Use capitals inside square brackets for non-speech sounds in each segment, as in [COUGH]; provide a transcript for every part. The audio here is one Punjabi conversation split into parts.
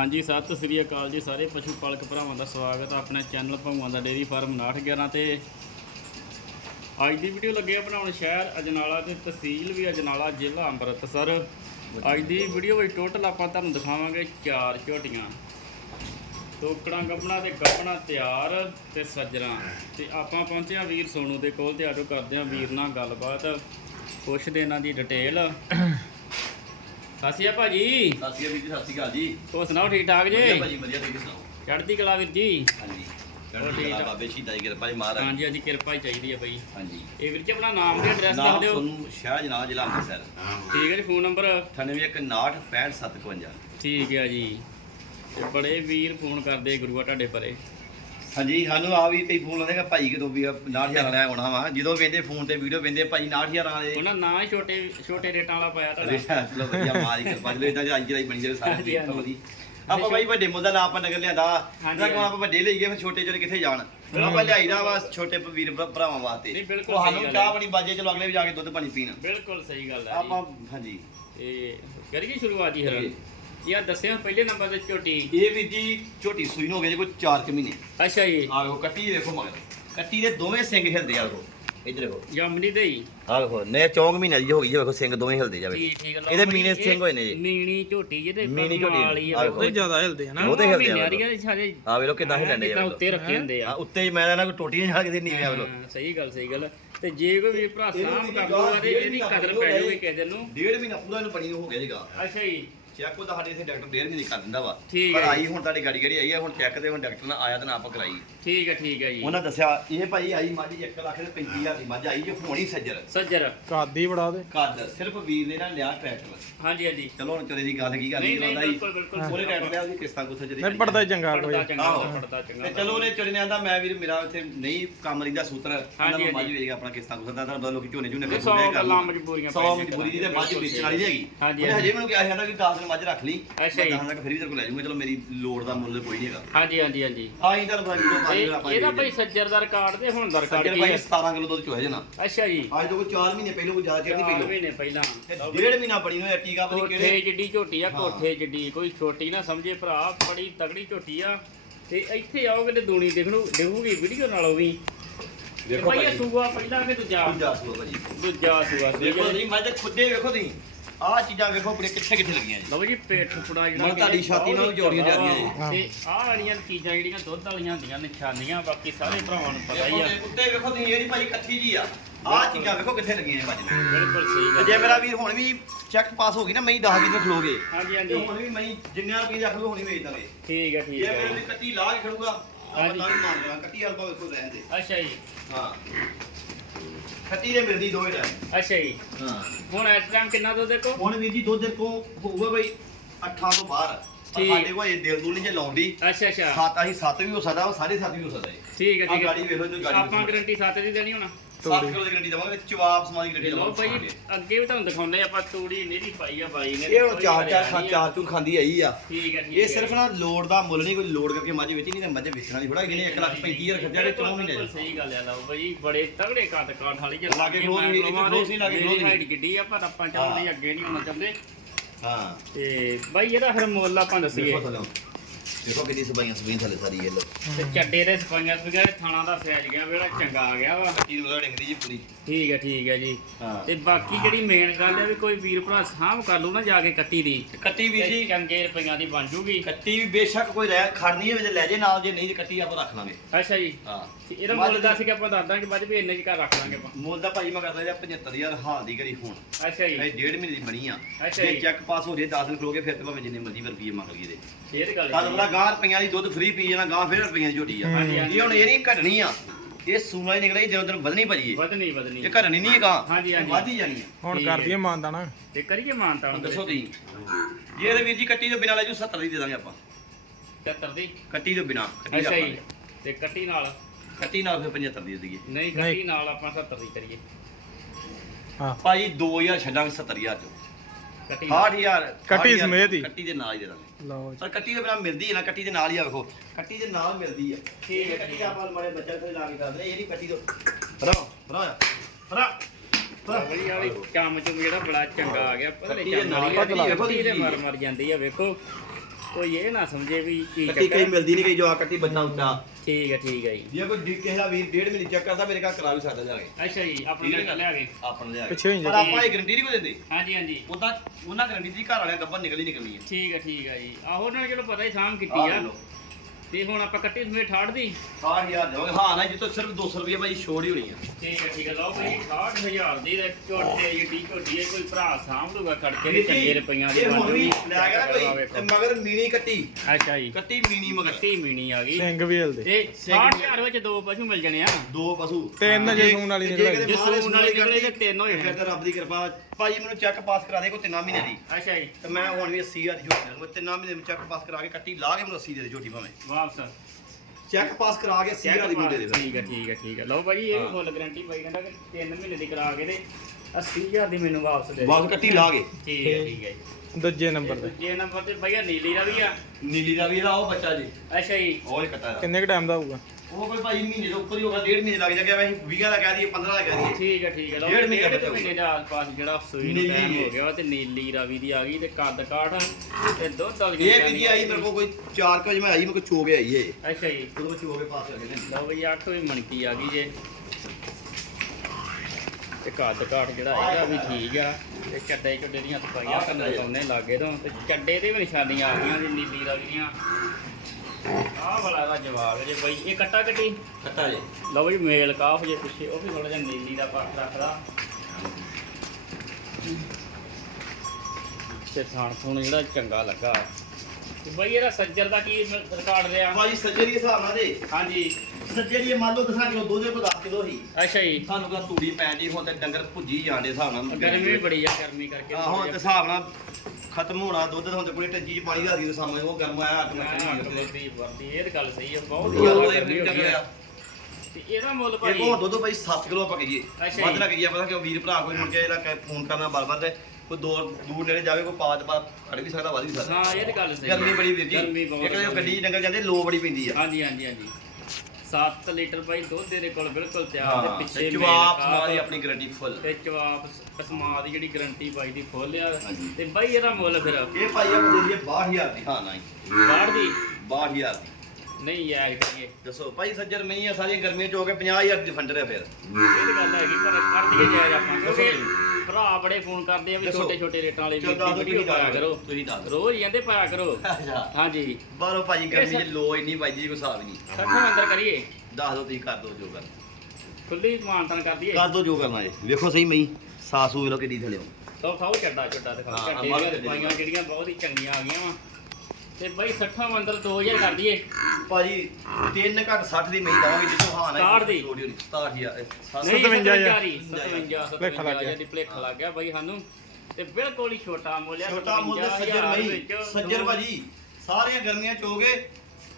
ਹਾਂਜੀ, ਸਤਿ ਸ੍ਰੀ ਅਕਾਲ ਜੀ ਸਾਰੇ ਪਸ਼ੂ ਪਾਲਕ ਭਰਾਵਾਂ ਦਾ ਸਵਾਗਤ ਹੈ ਆਪਣੇ ਚੈਨਲ ਭਗਵਾਨ ਦਾ ਡੇਰੀ ਫਾਰਮ 911 ਤੇ। ਅੱਜ ਦੀ ਵੀਡੀਓ ਲੱਗੇ ਆ ਬਣਾਉਣ ਸ਼ਹਿਰ ਅਜਨਾਲਾ ਤੇ ਤਹਿਸੀਲ ਵੀ ਅਜਨਾਲਾ, ਜ਼ਿਲ੍ਹਾ ਅੰਮ੍ਰਿਤਸਰ। ਅੱਜ ਦੀ ਵੀਡੀਓ ਵਿੱਚ ਟੋਟਲ ਆਪਾਂ ਤੁਹਾਨੂੰ ਦਿਖਾਵਾਂਗੇ ਚਾਰ ਝੋਟੀਆਂ। ਟੋਕੜਾਂ ਗੱਬਣਾ ਤੇ ਗੱਬਣਾ ਤਿਆਰ ਤੇ ਸੱਜਣਾ ਤੇ ਆਪਾਂ ਪਹੁੰਚੇ ਆ ਵੀਰ ਸੋਨੂ ਦੇ ਕੋਲ ਤੇ ਆਜੋ ਕਰਦੇ ਆ ਵੀਰ ਨਾਲ ਗੱਲਬਾਤ। ਪੁੱਛਦੇ ਇਹਨਾਂ ਦੀ ਡਿਟੇਲ। ਸਾਸੀਆ ਭਾਜੀ। ਸਤਿ ਸ਼੍ਰੀ ਅਕਾਲ ਵੀਰ ਜੀ ਸਤਿ ਸ਼੍ਰੀ ਅਕਾਲ ਜੀ। ਹੋਰ ਸੁਣਾਓ ਠੀਕ ਠਾਕ ਵਧੀਆ ਜੀ ਭਾਜੀ ਵਧੀਆ ਤੁਸੀਂ ਸੁਣਾਓ? ਚੜ੍ਹਦੀ ਕਲਾ ਵੀਰ ਜੀ? ਹਾਂਜੀ। ਚੜ੍ਹਦੀ ਠੀਕ ਕਲਾ ਆ। ਬਾਬੇ ਸ਼ਹੀਦਾਂ ਦੀ ਕਿਰਪਾ ਜੀ ਮਹਾਰਾਜ। ਹਾਂਜੀ ਹਾਂਜੀ ਕਿਰਪਾ ਹੀ ਚਾਹੀਦੀ ਹੈ ਬਈ ਹਾਂਜੀ। ਇਹ ਵੀਰ ਜੀ ਆਪਣਾ ਨਾਮ ਤੇ ਐਡਰੈਸ ਦੱਸ ਨਾਮ ਦਿਓ। ਤੁਹਾਨੂੰ ਸ਼ਹਿਰ ਜਨਾਬ ਜ਼ਿਲ੍ਹਾ ਅੰਮ੍ਰਿਤਸਰ। ਠੀਕ ਹੈ ਜੀ ਫੋਨ ਨੰਬਰ 9819655751 ਠੀਕ ਹੈ ਜੀ। ਤੇ ਬੜੇ ਵੀਰ ਫੋਨ ਕਰਦੇ ਗੁਰੂਆ ਤੁਹਾਡੇ ਪਰੇ। ਹਾਂਜੀ ਸਾਨੂੰ ਆ ਵੀ ਕਈ ਫੋਨ ਲਾਉਂਦੇ ਕਿ ਭਾਈ ਕਿਦੋਂ ਵੀ 90000 ਵਾਲਾ ਆਉਣਾ ਵਾ। ਜਦੋਂ ਵੇਂਦੇ ਫੋਨ ਤੇ ਵੀਡੀਓ ਵੇਂਦੇ ਭਾਈ 90000 ਵਾਲੇ। ਉਹਨਾਂ ਨਾਂ ਹੀ ਛੋਟੇ ਛੋਟੇ ਰੇਟਾਂ ਵਾਲਾ ਪਾਇਆ ਤੁਹਾਡਾ। ਚਲੋ ਵਧੀਆ ਮਾਰੀ ਕਿਰਪਾ ਚਲੋ ਇਦਾਂ ਅੱਜ ਜਿਹੜੀ ਬਣੀ ਜਿਹੜੇ ਸਾਰੇ। ਵਧੀਆ। ਆਪਾਂ ਭਾਈ ਵੱਡੇ ਮੁੱਲ ਦਾ ਨਾਂ ਆਪਾਂ ਨਗਰ ਲਿਆਂਦਾ। ਜਿਹੜਾ ਆਪਾਂ ਵੱਡੇ ਲਈਏ ਫਿਰ ਛੋਟੇ ਜਿਹੜੇ ਕਿੱਥੇ ਜਾਣ? ਆਪਾਂ ਲਿਆਈਦਾ ਵਾ ਛੋਟੇ ਵੀਰ ਭਰਾ- ਭਰਾਵਾਂ ਵਾਸਤੇ। ਨਹੀਂ, ਬਿਲਕੁਲ ਸਹੀ ਗੱਲ ਚਾਹ ਹੈ। ਬਣੀ ਬਾਜੇ ਚਲੋ ਅਗਲੇ ਵੀ ਜਾ ਕੇ ਦੁੱਧ ਪਾਣੀ ਪੀਣ। ਬਿਲਕੁਲ ਸਹੀ ਗੱਲ ਹੈ ਆਪਾਂ ਹਾਂਜੀ। ਤੇ ਕਰੀਏ ਸ਼ੁਰੂਆਤ ਜੀ ਹਰਨ ਯਾਰ ਦੱਸਿਆ ਪਹਿਲੇ ਨੰਬਰ ਤੇ ਝੋਟੀ। ਇਹ ਵੀ ਜੀ ਝੋਟੀ ਸੂਈ ਨੂੰ ਹੋ ਗਏ ਜੀ ਕੋਈ 4 ਕੁ ਮਹੀਨੇ। ਅੱਛਾ ਜੀ। ਆ ਵੇਖੋ ਕੱਟੀ ਦੇਖੋ ਮਗਰ। ਕੱਟੀ ਦੇ ਦੋਵੇਂ ਸਿੰਘ ਹਿਲਦੇ ਆ ਵੇਖੋ ਇੱਧਰ ਦੇਖੋ। ਜੰਮਣੀ ਦੇ ਹੀ ਆ ਵੇਖੋ ਨੇ ਚੌਂਕ ਮਹੀਨੇ ਦੀ ਹੋ ਗਈ ਜੀ ਵੇਖੋ ਸਿੰਘ ਦੋਵੇਂ ਹਿਲਦੇ ਜਾਵੇ ਠੀਕ ਠੀਕ ਲਓ ਇਹਦੇ ਮੀਨੇ ਸਿੰਘ ਹੋਏ ਨੇ ਜੀ। ਮੀਣੀ ਝੋਟੀ ਜਿਹਦੇ ਮੀਣੀ ਝੋਟੀ, ਨਾਲ ਹੀ ਆਹ ਵੇਖੋ। ਉਹ ਜ਼ਿਆਦਾ ਹਿਲਦੇ ਹਨਾ ਉਹ ਤੇ ਹਿਲਦੇ ਆ ਮਹੀਨਿਆਂ ਵੇਖੋ। ਦੀਆਂ ਸਾਰੇ ਆ ਵੇਖੋ ਕਿਦਾਂ ਹਿਲਣ ਦੇ ਜਿੱਦਾਂ ਉੱਤੇ ਰੱਖੇ ਹੁੰਦੇ ਆ। ਆ ਉੱਤੇ ਹੀ ਮੈਂ ਨਾ ਕੋਈ ਟੋਟੀ ਨਹੀਂ ਕਿਤੇ ਨੀਵੇਂ ਆ ਵੇਖੋ ਹਾਂ, ਸਹੀ ਗੱਲ ਸਹੀ ਗੱਲ। ਤੇ ਜੇ ਕੋਈ ਵੀ ਭਰਾ ਇਹਨੂੰ ਸਾਹਮ ਵੀ ਕਰ ਲੂਗਾ ਤੇ ਇਹਦੀ ਕਦਰ ਪੈ ਗਿਆ ਜਾਊਗੀ ਜੀ। ਕਿਸੇ ਦਿਨ ਨੂੰ। ਡੇਢ ਮਹੀਨਾ ਪੂਰਾ ਇਹਨੂੰ ਬਣੀ ਨੂੰ ਹੋ ਗਿਆ ਜੀਗਾ ਅੱਛਾ ਜੀ। ਚੈੱਕ ਉਹਦਾ ਸਾਡੇ ਇੱਥੇ ਡਾਕਟਰ ਡੇਢ ਮਹੀਨੇ ਕਰ ਦਿੰਦਾ ਵਾ। ਠੀਕ ਪਰ ਹੈ। ਆਈ ਹੁਣ ਤੁਹਾਡੀ ਗਾੜੀ ਗਾੜੀ ਆਈ ਹੈ ਹੁਣ ਚੈੱਕ ਤੇ ਹੁਣ ਡਾਕਟਰ ਨਾਲ ਆਇਆ ਤੇ ਨਾ ਆਪਾਂ ਕਰਾਈ। ਠੀਕ ਹੈ ਠੀਕ ਹੈ ਜੀ। ਉਹਨਾਂ ਦੱਸਿਆ ਇਹ ਭਾਈ ਆਈ ਮੱਝ 1 ਲੱਖ ਤੇ 35000 ਦੀ ਮੱਝ ਆਈ ਜੇ ਹੋਣੀ ਸੱਜਰ। ਸੱਜਰ। ਕਾਦੀ ਬੜਾ ਦੇ। ਕੱਦ ਸਿਰਫ ਵੀਰ ਨੇ ਨਾ ਲਿਆ ਟਰੈਕਟਰ ਹਾਂਜੀ ਹਾਂਜੀ। ਚਲੋ ਹੁਣ ਚਲੇ ਦੀ ਗੱਲ ਕੀ ਕਰਨੀ ਨਹੀਂ ਨਹੀਂ ਉਹਦਾ ਹੀ। ਬਿਲਕੁਲ ਬਿਲਕੁਲ। ਉਹਨੇ ਟਰੈਕਟਰ ਲਿਆ ਉਹਦੀ ਕਿਸ਼ਤਾਂ ਕੁਛ ਜਿਹੜੀ ਨਹੀਂ ਪੜਦਾ ਚੰਗਾ ਕੋਈ। ਪੜਦਾ ਚੰਗਾ ਆਹੋ। ਪੜਦਾ ਚੰਗਾ ਤੇ ਚਲੋ ਉਹਨੇ ਚੜੇ ਨੇ ਆਂਦਾ ਮੈਂ ਵੀਰ ਮੇਰਾ ਇੱਥੇ ਨਹੀਂ ਕੰਮ ਰਿੰਦਾ ਸੂਤਰ। ਉਹਨਾਂ ਹਾਂਜੀ, ਨੂੰ ਮੱਝ ਹਾਂਜੀ। ਵੇਚ ਆਪਣਾ ਕਿਸ਼ਤਾਂ ਕੁਛ ਦਾ ਤਾਂ ਲੋਕੀ ਝੋਨੇ ਝੋਨੇ ਇਹ ਸੌ ਗੱਲਾਂ ਮਜਬੂਰੀਆਂ ਸੌ ਪੈ ਮਜਬੂਰੀ ਦੀ ਤੇ ਮੱਝ ਬਿਲਕੁਲ ਵੇਚਣ ਵਾਲੀ ਹੈਗੀ। ਹਾਂਜੀ, ਉਹਨੇ ਹਾਂਜੀ। ਹਜੇ ਮੈਨੂੰ ਕਿਹਾ ਜਾਂਦਾ ਕਿ 10 ਦਿਨ ਮੱਝ ਰੱਖ ਲਈ। ਅੱਛਾ ਜੀ। ਮੈਂ 10 ਤੱਕ ਫਿਰ ਵੀ ਤੇਰੇ ਕੋਲ ਲੈ ਜਾਊਂਗਾ। ਚਲੋ ਮੇਰੀ ਲੋੜ ਦਾ ਮੁੱਲ ਕੋਈ ਨਹੀਂ ਹੈਗਾ। ਹਾਂਜੀ ਹਾਂਜੀ ਹਾਂਜੀ। ਆਈ ਤਾਂ ਵੀਡੀਓ ਪਾ ਕੇ ਆਪਾਂ ਇਹ- ਇਹਦਾ ਭਾਈ ਸੱਜਰ ਦਾ ਰਿਕਾਰਡ ਤੇ ਹੁਣ ਦਾ ਰਿਕਾਰਡ ਸੱਜਰ ਕੀ ਭਾਈ ਹੈ। 17 ਕਿਲੋ ਦੁੱਧ ਚੋਇਆ ਜਨਾ ਅੱਛਾ ਜੀ। ਅੱਜ ਤੋਂ ਕੋਈ 4 ਮਹੀਨੇ ਪਹਿਲਾਂ ਕੋਈ ਜ਼ਿਆਦਾ ਚਿਰ ਨਹੀਂ ਚਾਰ ਪਹਿਲਾਂ। ਮਹੀਨੇ ਪਹਿਲਾਂ। ਤੇ ਡੇਢ ਮਹੀਨਾ ਬਣੀ ਹੋਇਆ ਟੀਕਾ ਪਤਾ ਨੀ ਕੋਠੇ ਕਿਹੜੇ। ਜਿੱਡੀ ਝੋਟੀ ਆ ਹਾਂ। ਕੋਠੇ ਜਿੱਡੀ ਕੋਈ ਛੋਟੀ ਨਾ ਸਮਝੇ ਭਰਾ ਬੜੀ ਤਗੜੀ ਝੋਟੀ ਆ। ਤੇ ਇੱਥੇ ਆਓਗੇ ਤੇ ਦੂਣੀ ਦੇਖਣੂ ਦੇਊਗੀ ਵੀਡੀਓ ਨਾਲੋਂ ਵੀ। ਦੇਖੋ ਭਾਈ ਇਹ ਭਾਈ। ਸੂਆ ਪਹਿਲਾਂ ਕਿ ਦੂਜਾ? ਦੂਜਾ ਸੂਆ ਭਾਜੀ ਦੂਜਾ ਸੂਆ ਦੇਖੋ ਤੁਸੀਂ ਮੱਝ ਦੇ ਖੁੱਦੇ ਵੇਖੋ ਤੁਸੀਂ। ਆਹ ਚੀਜ਼ਾਂ ਵੇਖੋ ਆਪਣੇ ਕਿੱਥੇ ਕਿੱਥੇ ਲੱਗੀਆਂ ਜੀ। ਲਓ ਜੀ ਪੇਟ ਫੁੜਾ ਜਿਹੜਾ ਮਤਲਬ ਤੁਹਾਡੀ ਛਾਤੀ ਨਾਲ ਵੀ ਜੋੜੀਆਂ ਜਾ ਰਹੀਆਂ ਜੀ। ਤੇ ਆਹ ਵਾਲੀਆਂ ਚੀਜ਼ਾਂ ਜਿਹੜੀਆਂ ਦੁੱਧ ਵਾਲੀਆਂ ਹੁੰਦੀਆਂ ਨਿਸ਼ਾਨੀਆਂ ਬਾਕੀ ਸਾਰੇ ਭਰਾਵਾਂ ਨੂੰ ਪਤਾ ਹੀ ਆ। ਦੇਖੋ ਉੱਤੇ ਵੇਖੋ ਤੁਸੀਂ ਇਹ ਨਹੀਂ ਭਾਜੀ ਇਕੱਠੀ ਜੀ ਆ। ਆਹ ਚੀਜ਼ਾਂ ਵੇਖੋ ਕਿੱਥੇ ਲੱਗੀਆਂ ਮੱਝ ਦੇ ਬਿਲਕੁਲ ਸਹੀ ਤੇ ਗੱਲ ਜੇ ਮੇਰਾ ਵੀਰ ਹੁਣ ਵੀ ਚੈੱਕ ਪਾਸ ਹੋ ਗਈ ਨਾ ਮੈਂ 10 ਦਿਨ ਖਲੋਗੇ ਹਾਂਜੀ ਤੇ ਹਾਂਜੀ। ਹੁਣ ਵੀ ਮੈਂ ਜਿੰਨੇ ਰੁਪਏ ਰੱਖ ਲਓ ਹੁਣੀ ਵੇਚ ਦਾਂਗੇ ਠੀਕ ਹੈ ਠੀਕ ਜੇ ਮੇਰੇ ਲਈ ਕੱਟੀ ਲਾ ਕੇ ਖੜੂਗਾ ਹਾਂਜੀ। ਤਾਂ ਲੈਣਾ ਕੱਟੀ ਆਪਾਂ ਵੇਖੋ ਰਹਿਣ ਦੇ। ਅੱਛਾ ਜੀ। ਹਾਂ। ਕੱਟੀ ਦੇ ਮਿਲਦੀ ਦੋਵੇਂ ਟਾਈਮ ਅੱਛਾ ਜੀ। ਹਾਂ। ਹੁਣ ਇਸ ਟਾਈਮ ਕਿੰਨਾ ਦੁੱਧ ਦੇਖੋ? ਹੁਣ ਵੀਰ ਜੀ ਦੁੱਧ ਕੋ ਹੋਊਗਾ ਬਈ 8 ਤੋਂ ਬਾਹਰ। ਪਰ ਠੀਕ। ਸਾਡੇ ਕੋਲ ਇਹ ਦਿਲ ਦੁਲ ਨਹੀਂ ਜੇ ਲਾਉਂਦੀ। ਅੱਛਾ ਅੱਛਾ। ਸੱਤ ਅਸੀਂ ਸੱਤ ਵੀ ਹੋ ਸਕਦਾ ਉਹ ਸਾਢੇ ਸੱਤ ਵੀ ਹੋ ਸਕਦਾ ਹੈ ਠੀਕ ਹੈ ਠੀਕ ਗਾੜੀ ਹੈ ਵੇਖ ਲਓ ਤੇ ਗਾੜੀ ਆਪਾਂ ਗਰੰਟੀ 7 ਦੀ ਦੇਣੀ ਹੁਣ। 7 ਕਿਲੋ ਦੀ ਗਰੰਟੀ ਦਵਾਂਗੇ ਜਵਾਬ ਸਮਾਦੀ ਗਰੰਟੀ ਲੋ ਭਾਈ ਦਵਾਂਗੇ ਅੱਗੇ ਵੀ ਤੁਹਾਨੂੰ ਦਿਖਾਉਂਦੇ ਆਪਾਂ ਤੂੜੀ ਨੀਰੀ ਪਾਈ ਆ ਬਾਈ ਨੇ। ਇਹ ਹੁਣ ਚਾਰ ਚਾਰ ਖਾ ਚਾਰ ਚੂਰ ਖਾਂਦੀ ਆਈ ਆ। ਠੀਕ ਹੈ ਠੀਕ ਇਹ। ਸਿਰਫ ਨਾ ਲੋੜ ਦਾ ਮੁੱਲ ਨਹੀਂ ਕੋਈ ਲੋੜ ਕਰਕੇ ਮੱਝ ਵੇਚੀ ਨਹੀਂ ਤੇ ਮੱਝ ਵੇਚਣ ਵਾਲੀ ਥੋੜਾ ਜਿਹਨੇ 1 ਲੱਖ 35000 ਖਰਚਿਆ ਤੇ ਚੋਂ ਮਹੀਨੇ ਬਿਲਕੁਲ ਸਹੀ ਗੱਲ ਹੈ ਲਓ ਭਾਈ ਬੜੇ ਤਗੜੇ ਕੱਦ ਕਾਠ ਵਾਲੀ ਜੇ ਲਾਗੇ ਖਲੋਸ ਨਹੀਂ, ਖਲੋਸ ਨਹੀਂ, ਲਾਗੇ ਖਲੋਸ ਨਹੀਂ। ਹਾਈਟ ਕਿੱਡੀ ਆ ਪਰ ਆਪਾਂ ਚਾਹੁੰਦੇ ਹਾਂ। ਅੱਗੇ ਨਹੀਂ ਹੋਣਾ ਚਾਹੁੰਦੇ ਹਾਂ। ਤੇ ਬਾਈ ਇਹਦਾ ਫਿਰ ਮੁੱਲ ਆਪਾਂ ਦੱਸੀਏ। ਦੇਖੋ ਥੱਲੇ ਦੇਖੋ ਕਿੰਨੀ ਸਬਾਈਆਂ ਸਬਾਈਆਂ ਥੱਲੇ ਸਾਰੀ ਇਹ ਲੋ ਤੇ ਚੱਡੇ ਦੇ ਸਪਾਈਆਂ ਸਪੀਆਂ ਥਾਣਾ ਦਾ ਸੈਜ ਗਿਆ ਵੇੜਾ ਚੰਗਾ ਆ ਗਿਆ ਵਾ। ਕੀ ਲੋੜ ਡਿੰਗਦੀ ਜੀ ਪੂਰੀ। ਠੀਕ ਹੈ ਠੀਕ ਹੈ ਜੀ। ਹਾਂ। ਤੇ ਬਾਕੀ ਜਿਹੜੀ ਮੇਨ ਗੱਲ ਹੈ ਵੀ ਕੋਈ ਵੀਰ ਭਰਾ ਸਾਂਭ ਕਰ ਲੂ ਨਾ ਜਾ ਕੇ ਕੱਟੀ ਦੀ। ਕੱਟੀ ਵੀ ਜੀ। ਚੰਗੇ ਰੁਪਈਆਂ ਦੀ ਬਣ ਜੂਗੀ। ਕੱਟੀ ਵੀ ਬੇਸ਼ੱਕ ਕੋਈ ਰਹਿ ਖੜਨੀ ਹੈ ਜੇ ਲੈ ਜੇ ਨਾਲ ਜੇ ਨਹੀਂ ਤੇ ਕੱਟੀ ਆਪਾਂ ਰੱਖ ਲਾਂਗੇ। ਅੱਛਾ ਜੀ। ਹਾਂ। ਤੇ ਇਹਦਾ ਮੁੱਲ ਦੱਸ ਕੇ ਆਪਾਂ ਦੱਸ ਦਾਂਗੇ ਬਾਅਦ ਵੀ ਇੰਨੇ ਚ ਘਰ ਰੱਖ ਲਾਂਗੇ ਆਪਾਂ। ਮੁੱਲ ਦਾ ਭਾਈ ਮੈਂ ਕਰਦਾ ਜੀ 75000 ਹਾਲ ਦੀ ਕਰੀ ਹੁਣ। ਅੱਛਾ ਜੀ। ਇਹ ਡੇਢ ਮਹੀਨੇ ਦੀ ਬਣੀ ਆ। ਅੱਛਾ ਜੇ ਜੀ। ਚੈੱਕ ਪਾਸ ਹੋ ਜੇ 10 ਦਿਨ ਖਲੋਗੇ ਫਿਰ ਤੇ ਭਾਵੇਂ ਜਿੰਨੇ ਮਰਜ਼ੀ ਰੁਪਏ ਮੰਗ ਲਈਏ ਦੇ ਇਹ ਤੇ ਗੱਲ ਬੜਾ ਹੈ। ਗਾਂ ਰੁਪਈਆਂ ਦੀ ਦੁੱਧ ਫ੍ਰੀ ਪੀ ਜਾਣਾ ਗਾਂ ਫਿਰ ਰੁਪਈਆਂ ਦੀ ਝੋਟੀ ਆ। ਹਾਂਜੀ, ਹਾਂਜੀ। ਇਹ ਹੁਣ ਇਹ ਨਹੀਂ ਘਟਣੀ ਆ। ਇਹ ਸੂਣਾ ਹੀ ਨਿਕਲਿਆ ਦਿਨ ਦਿਨ ਵਧਣੀ ਭਾਜੀ ਇਹ। ਵਧਣੀ ਵਧਣੀ। ਇਹ ਘਟਣੀ ਨਹੀਂ ਹੈਗਾ ਹਾਂਜੀ, ਹਾਂਜੀ। ਵਧ ਹੀ ਜਾਣੀ ਆ। ਹੁਣ ਠੀਕ ਹੈ। ਕਰਦੀ ਨਾ ਤੇ ਕਰੀਏ ਮਾਨਤਾ ਹੁਣ ਦੱਸੋ ਤੁਸੀਂ। ਜੇ ਇਹਦੇ ਵੀਰ ਜੀ ਕੱਟੀ ਤੋਂ ਬਿਨਾਂ ਲੈ ਜੂ 70 ਦੀ ਦੇ ਦਾਂਗੇ ਆਪਾਂ। 70 ਦੀ? ਕੱਟੀ ਤੋਂ ਬਿਨਾਂ ਕੱਟੀ ਅੱਛਾ ਆਪਾਂ ਜੀ। ਤੇ ਕੱਟੀ ਨਾਲ? ਕੱਟੀ ਨਾਲ ਫਿਰ 75 ਦੀ ਦੇ ਦਈਏ। ਨਹੀਂ ਕੱਟੀ ਨਾਲ ਆਪਾਂ 70 ਦੀ ਕਰੀਏ। ਹਾਂ। ਭਾਜੀ 2000 ਛੱਡਾਂਗੇ 70000 ਚੋਂ। ਕੱਟੀ ਨਾਲ। 60000 ਕੱਟੀ ਸਮੇਤ ਹੀ। ਕੱਟੀ ਦੇ ਨਾਲ ਹੀ ਦੇ ਦਾਂਗੇ। ਲਓ ਪਰ ਕੱਟੀ ਦੇ ਬਿਨਾਂ ਮਿਲਦੀ ਹੈ ਨਾ ਕੱਟੀ ਦੇ ਨਾਲ ਹੀ ਆ ਵੇਖੋ। ਕੱਟੀ ਦੇ ਨਾਲ ਮਿਲਦੀ ਆ। ਠੀਕ ਹੈ, ਕੱਟੀ ਠੀਕ ਹੈ। ਆਪਾਂ ਮਾਰੇ ਬੱਚਾ ਤੇ ਲਾ ਕੇ ਕਰਦੇ ਇਹ ਨਹੀਂ ਕੱਟੀ ਤੋਂ। ਭਰਾ ਭਰਾ ਭਰਾ ਵਾਲੀ ਕੰਮ ਚ ਜਿਹੜਾ ਬੜਾ ਚੰਗਾ ਆ ਗਿਆ ਪਤਾ ਕੱਟੀ ਨਹੀਂ ਦੇ ਨਾਲ ਚੱਲ ਕੱਟੀ ਵੇਖੋ ਕੱਟੀ ਦੇ ਤੁਸੀਂ। ਮਰ ਮਰ ਜਾਂਦੀ ਆ ਵੇਖੋ। ਕੋਈ ਇਹ ਨਾ ਸਮਝੇ ਵੀ ਕੀ ਕੱਟੀ ਕਈ ਹੈ। ਮਿਲਦੀ ਨਹੀਂ ਕਈ ਜੋ ਆ ਕੱਟੀ ਬੰਦਾ ਉੱਚਾ। ਠੀਕ ਹੈ ਠੀਕ ਹੈ ਜੀ। ਜੇ ਕੋਈ ਡੀ- ਕਿਸੇ ਦਾ ਵੀਰ ਡੇਢ ਮਹੀਨੇ ਚੈੱਕ ਕਰਦਾ ਮੇਰੇ ਘਰ ਕਰਾ ਵੀ ਸਕਦਾ ਜਾ ਕੇ। ਅੱਛਾ ਜੀ ਆਪਣੇ ਹੈ ਨਾਲ ਲਿਆ ਕੇ। ਆਪਣ ਲਿਆ ਪਿੱਛੇ ਹੋਈ ਪਰ ਜਾਂਦੀ। ਆਪਾਂ ਇਹ ਗਰੰਟੀ ਨਹੀਂ ਕੋ ਦਿੰਦੇ। ਹਾਂਜੀ ਹਾਂਜੀ। ਉਹਦਾ ਉਹਨਾਂ ਗਰੰਟੀ ਦੀ ਘਰ ਵਾਲਿਆਂ ਗੱਬਰ ਨਿਕਲ ਹੀ ਨਿਕਲਣੀ ਹੈ। ਠੀਕ ਹੈ ਠੀਕ ਹੈ ਜੀ। ਆਹੋ ਉਹਨਾਂ ਨੇ ਚਲੋ ਪਤਾ ਹੀ ਸਾਮ ਕੀਤੀ ਆ। ਲੈ ਲਓ। ਤੇ ਹੁਣ ਆਪਾਂ ਕੱਟੀ ਸਮੇਂ ਠਾੜ ਦੀ। 60000 ਜਾਓਗੇ ਹਾਂ ਨਾ ਜਿੱਤੋਂ ਸਿਰਫ 200 ਰੁਪਏ ਭਾਈ ਛੋੜ ਹੀ ਹੋਣੀ ਆ। ਠੀਕ ਹੈ ਠੀਕ ਹੈ ਲਓ ਭਾਈ 68000 ਦੀ ਤੇ ਝੋਟੇ ਜਿਹੜੀ ਝੋਟੀ ਹੈ ਕੋਈ ਭਰਾ ਸਾਂਭ ਲੂਗਾ ਖੜਕੇ ਦੇ ਚੰਗੇ ਰੁਪਈਆਂ ਦੀ ਇਹ ਹੁਣ ਵੀ। ਲੈ ਗਿਆ ਨਾ ਕੋਈ। ਤੇ ਮਗਰ ਮੀਣੀ ਕੱਟੀ। ਅੱਛਾ ਜੀ। ਕੱਟੀ ਮੀਣੀ ਮਗਰ। ਕੱਟੀ ਮੀਣੀ ਆ ਗਈ। ਸਿੰਘ ਵੀ ਹਿਲਦੇ। ਤੇ 60000 ਵਿੱਚ ਦੋ ਪਸ਼ੂ ਮਿਲ ਜਾਣੇ ਆ। ਦੋ ਪਸ਼ੂ। ਤਿੰਨ ਜੇ ਸੂਣ ਵਾਲੀ ਨਿਕਲ ਜੇ ਸੂਣ ਵਾਲੀ ਨਿਕਲੇ ਤੇ ਤਿੰਨ ਹੋ ਜਾਣੇ। ਫਿਰ ਤਾਂ ਰੱਬ ਦੀ ਕਿਰਪਾ ਭਾਜੀ ਮੈਨੂੰ ਚੈੱਕ ਪਾਸ ਕਰਾ ਦੇ ਕੋਈ ਤਿੰਨਾਂ ਮਹੀਨੇ ਦੀ। ਅੱਛਾ ਜੀ। ਤੇ ਮੈਂ ਹੁਣ ਵੀ 80000 ਦੀ ਝੋਟੀ ਲਊਂਗਾ। ਤਿੰਨਾਂ ਮਹੀਨੇ ਨੂੰ ਚੈੱਕ ਪਾਸ ਕਰਾ ਕੇ ਕੱਟੀ ਲਾ ਕੇ ਮੈਨੂੰ 80 ਦੇ ਦੇ ਝੋਟੀ ਭਾਵੇਂ। ਵਾਪਸ ਚੈੱਕ ਪਾਸ ਕਰਾ ਕੇ 80000 ਦੀ ਮੈਨੂੰ ਦੇ ਦੇ। ਠੀਕ ਹੈ ਠੀਕ ਹੈ ਠੀਕ ਹੈ ਲਓ ਭਾਈ ਇਹ ਵੀ। ਫੁੱਲ ਗਾਰੰਟੀ ਭਾਈ ਕਹਿੰਦਾ ਕਿ 3 ਮਹੀਨੇ ਦੀ ਕਰਾ ਕੇ ਤੇ 80000 ਦੀ ਮੈਨੂੰ ਵਾਪਸ ਦੇ। ਵਾਪਸ ਕੱਟੀ ਲਾ ਕੇ। ਠੀਕ ਹੈ ਠੀਕ। ਹੈ ਜੀ। ਦੂਜੇ ਨੰਬਰ ਤੇ। ਜੇ ਨੰਬਰ ਤੇ ਭਈਆ ਨੀਲੀ ਦਾ ਵੀ ਆ। ਨੀਲੀ ਦਾ ਵੀ ਇਹਦਾ ਉਹ ਬੱਚਾ ਜੀ। ਅੱਛਾ ਜੀ। ਉਹ ਹੀ ਕੱਟਾ ਦਾ। ਕਿੰਨੇ ਕ ਟਾਈਮ ਦਾ ਹੋਊਗਾ ਉਹ ਕੋਈ ਭਾਈ ਮਹੀਨੇ ਤੋਂ ਉੱਪਰ ਹੀ ਹੋਗਾ ਡੇਢ ਮਹੀਨੇ ਲੱਗ ਜਾਗਾ ਵੈਸੇ 20 ਦਾ ਕਹਿ ਦਈਏ 15 ਦਾ ਕਹਿ ਦਈਏ। ਠੀਕ ਹੈ ਠੀਕ ਹੈ ਲਓ ਡੇਢ ਮਹੀਨੇ ਦੇ ਆਸ-ਪਾਸ ਜਿਹੜਾ ਸੂਈ ਨੂੰ ਨੀਲੀ ਟਾਈਮ ਹੈ। ਹੋ ਗਿਆ ਵਾ ਤੇ ਨੀਲੀ ਰਾਵੀ ਦੀ ਆ ਗਈ ਤੇ ਕੱਦ ਕਾਠ ਤੇ ਦੁੱਧ ਵਾਲੀ ਇਹ ਵੀ ਜੀ ਆਈ ਮੇਰੇ ਕੋਲ ਕੋਈ 4 ਵਜੇ ਮੈਂ ਆਈ ਮੇਰੇ ਕੋਲ ਚੋ ਕੇ ਆਈ ਇਹ। ਅੱਛਾ ਜੀ। ਉਦੋਂ ਚੋ ਕੇ ਪਾਸ ਕਰਕੇ ਨੇ ਲਓ ਬਈ 8 ਵਜੇ ਮਣਕੀ ਆ ਗਈ ਜੇ। ਤੇ ਕੱਦ ਕਾਠ ਜਿਹੜਾ ਇਹਦਾ ਵੀ ਠੀਕ ਆ। ਤੇ ਚੱਡੇ ਚੱਡੇ ਦੀਆਂ ਸਫਾਈਆਂ ਕਰਨ ਪਾਉਨੇ ਲਾਗੇ ਤੋਂ। ਤੇ ਚੱਡੇ ਦੇ ਵੀ ਨਿਸ਼ਾਨੀਆਂ ਆ ਗਈਆਂ ਜੀ ਨੀਲੀ ਰਾਵੀ ਦੀਆਂ। ਆਹ ਵਾਲਾ ਦਾ ਜਵਾਬ ਜੇ ਬਈ ਇਹ ਕੱਟਾ ਕੱਟੀ? ਕੱਟਾ ਜੀ। ਲਓ ਬਈ ਮੇਲ ਕਾਫ ਜੇ ਪਿੱਛੇ ਉਹ ਵੀ ਥੋੜਾ ਜਿਹਾ ਨੀਲੀ ਦਾ ਪੱਖ ਰੱਖਦਾ। ਤੇ ਥਾਣ ਥੂਣ ਜਿਹੜਾ ਚੰਗਾ ਲੱਗਾ। ਤੇ ਬਈ ਇਹਦਾ ਸੱਜਰ ਦਾ ਕੀ ਰਿਕਾਰਡ ਰਿਹਾ? ਭਾਈ ਸੱਜਰੀ ਹਿਸਾਬ ਨਾਲ ਦੇ। ਹਾਂਜੀ। ਸੱਜਰੀ ਮੰਨ ਲਓ ਦਸਾਂ ਕਿਲੋ ਦੁੱਧ ਦੇ ਕੋ 10 ਕਿਲੋ ਹੀ ਅੱਛਾ ਜੀ। ਸਾਨੂੰ ਤਾਂ ਤੂੜੀ ਪੈਣ ਦੀ ਹੁਣ ਤੇ ਡੰਗਰ ਭੁੱਜੀ ਜਾਂਦੇ ਹਿਸਾਬ ਨਾਲ ਗਰਮੀ ਵੀ ਬੜੀ ਆ ਗਰਮੀ ਕਰਕੇ ਆਹ ਹੁਣ ਤੇ ਹਿਸਾਬ ਨਾਲ ਖਤਮ ਹੋਣਾ ਦੁੱਧ ਤੇ ਕੋਈ ਟੱਜੀ ਚ ਪਾਣੀ ਦਾ ਸਾਹਮਣੇ ਉਹ ਗਰਮ ਆਇਆ ਅੱਠ ਮਿੰਟ ਨਹੀਂ ਵਰਦੀ ਇਹ ਤਾਂ ਗੱਲ ਸਹੀ ਹੈ ਬਹੁਤ ਜ਼ਿਆਦਾ ਗਰਮੀ ਹੋ ਗਈ ਆ। ਤੇ ਇਹਦਾ ਮੁੱਲ ਇਹ ਭਾਈ। ਕੋ ਦੁੱਧ ਭਾਈ 7 ਕਿਲੋ ਆਪਾਂ ਕਹੀਏ ਵੱਧ ਜੀ। ਨਾ ਕਹੀਏ ਪਤਾ ਕਿ ਵੀਰ ਭਰਾ ਕੋਈ ਮੁੜ ਕੇ ਇਹਦਾ ਫੋਨ ਕਰਨਾ ਬਾਰ-ਬਾਰ ਤੇ ਕੋਈ ਦੋ ਦੂਰ ਨੇੜੇ ਜਾਵੇ ਕੋਈ ਪਾਦ ਪਾ ਖੜ ਵੀ ਸਕਦਾ ਵੱਧ ਵੀ ਸਕਦਾ। ਹਾਂ ਇਹ ਤਾਂ ਗੱਲ ਸਹੀ। ਗਰਮੀ ਬੜੀ ਵੀਰ ਜੀ। ਗਰਮੀ ਬਹੁਤ ਇੱਕ ਜਦੋਂ ਗੱਡੀ 'ਚ ਜਾਂਦੇ ਲੋ ਬੜੀ ਪੈਂਦੀ ਆ। ਹਾਂਜੀ ਹਾਂਜੀ ਹਾਂਜੀ। 7 ਲੀਟਰ ਭਾਈ ਦੁੱਧ ਇਹਦੇ ਕੋਲ ਬਿਲਕੁਲ ਤਿਆਰ ਤੇ ਤੇ ਪਿੱਛੇ ਜਵਾਬ ਮੇਲ ਕਾਫ ਆਪਣੀ ਗਾਰੰਟੀ ਫੁੱਲ ਤੇ ਜਵਾਬ ਕਸਮਾ ਦੀ ਜਿਹੜੀ ਗਾਰੰਟੀ ਬਾਈ ਦੀ ਫੁੱਲ ਆ ਹਾਂਜੀ। ਤੇ ਬਾਈ ਇਹਦਾ ਮੁੱਲ ਫਿਰ ਇਹ ਭਾਈ ਆਪਾਂ ਦੇ ਦਈਏ 62000 ਦੀ। ਹਾਂ ਨਹੀਂ। ਬਾਹਰ ਦੀ? 62000 ਦੀ। ਨਹੀਂ ਯਾਰ ਕਰੀਏ। ਦੱਸੋ ਭਾਈ ਸੱਜਰ ਮਈ ਆ ਸਾਰੀਆਂ ਗਰਮੀਆਂ ਚ ਹੋ ਕੇ 50000 ਦੀ ਫੰਡਰ ਆ ਫਿਰ। ਇਹ ਤਾਂ ਗੱਲ ਹੈਗੀ ਪਰ ਕਰ ਦਈਏ ਜਾਇਜ਼ ਆਪਾਂ ਕਿਉਂਕਿ ਭਰਾ ਬੜੇ ਫੋਨ ਕਰਦੇ ਆ ਵੀ ਦੱਸੋ। ਛੋਟੇ ਛੋਟੇ ਰੇਟਾਂ ਵਾਲੇ ਚੱਲ ਵੀਡੀਓ ਪਾਇਆ ਦੱਸ ਕਰੋ। ਤੁਸੀਂ ਦੱਸ ਦਿਓ। ਰੋਜ਼ ਜਾਂਦੇ ਪਾਇਆ ਕਰੋ। ਅੱਛਾ। ਹਾਂਜੀ। ਬਾਹਰੋਂ ਭਾਜੀ ਗਰਮੀ ਚ ਲੋ ਇੰਨੀ ਵੱਜਦੀ ਕੋਈ ਹਿਸਾਬ ਨਹੀਂ। ਸੱਠੋਂ ਅੰਦਰ ਕਰੀਏ। ਦੱਸ ਦਿਓ ਤੁਸੀਂ ਕਰ ਦਿਓ ਜੋ ਕਰ ਖੁੱਲੀ ਮਾਨਤਨ ਕਰ ਦਈਏ। ਕਰ ਦਿਓ ਜੋ ਕਰਨਾ ਜੇ। ਵੇਖੋ ਸਹੀ ਮਈ ਸਾਸੂ ਵੇਲੋ ਕਿੱਡੀ ਥਲੇ ਸੋ ਖਾਓ ਚੱਡਾ ਚੱਡਾ ਦਿਖਾਓ ਹਾਂ, ਚੱਡੇ ਮਾਰ ਦੀਆਂ ਪਾਈਆਂ ਜਿਹੜੀਆਂ ਬਹੁਤ ਹੀ ਚੰਗੀਆਂ ਆ ਗਈਆਂ ਵਾ। ਤੇ ਬਾਈ ਸੱਠਾਂ ਅੰਦਰ 2000 ਕਰ ਦਈਏ। ਭਾਜੀ 3 ਘੱਟ 60 ਦੀ ਮਈ ਦਵਾਂਗੇ ਜਿੱਥੋਂ ਹਾਂ ਨਾ 67 ਦੀ। 67000 ਨਹੀਂ 57 57 ਦੀ ਭੁਲੇਖਾ 57 ਲੱਗ ਗਿਆ। ਦੀ ਭੁਲੇਖਾ ਲੱਗ ਗਿਆ ਬਾਈ ਸਾਨੂੰ। ਤੇ ਬਿਲਕੁਲ ਹੀ ਛੋਟਾ ਮੁੱਲ ਆ ਛੋਟਾ ਮੁੱਲ ਤੇ 57 ਸੱਜਰ ਮਈ ਵਿੱਚ। ਸੱਜਰ ਦੋ- ਭਾਜੀ ਸਾਰੀਆਂ ਗਰਮੀਆਂ ਚ ਹੋ ਗਏ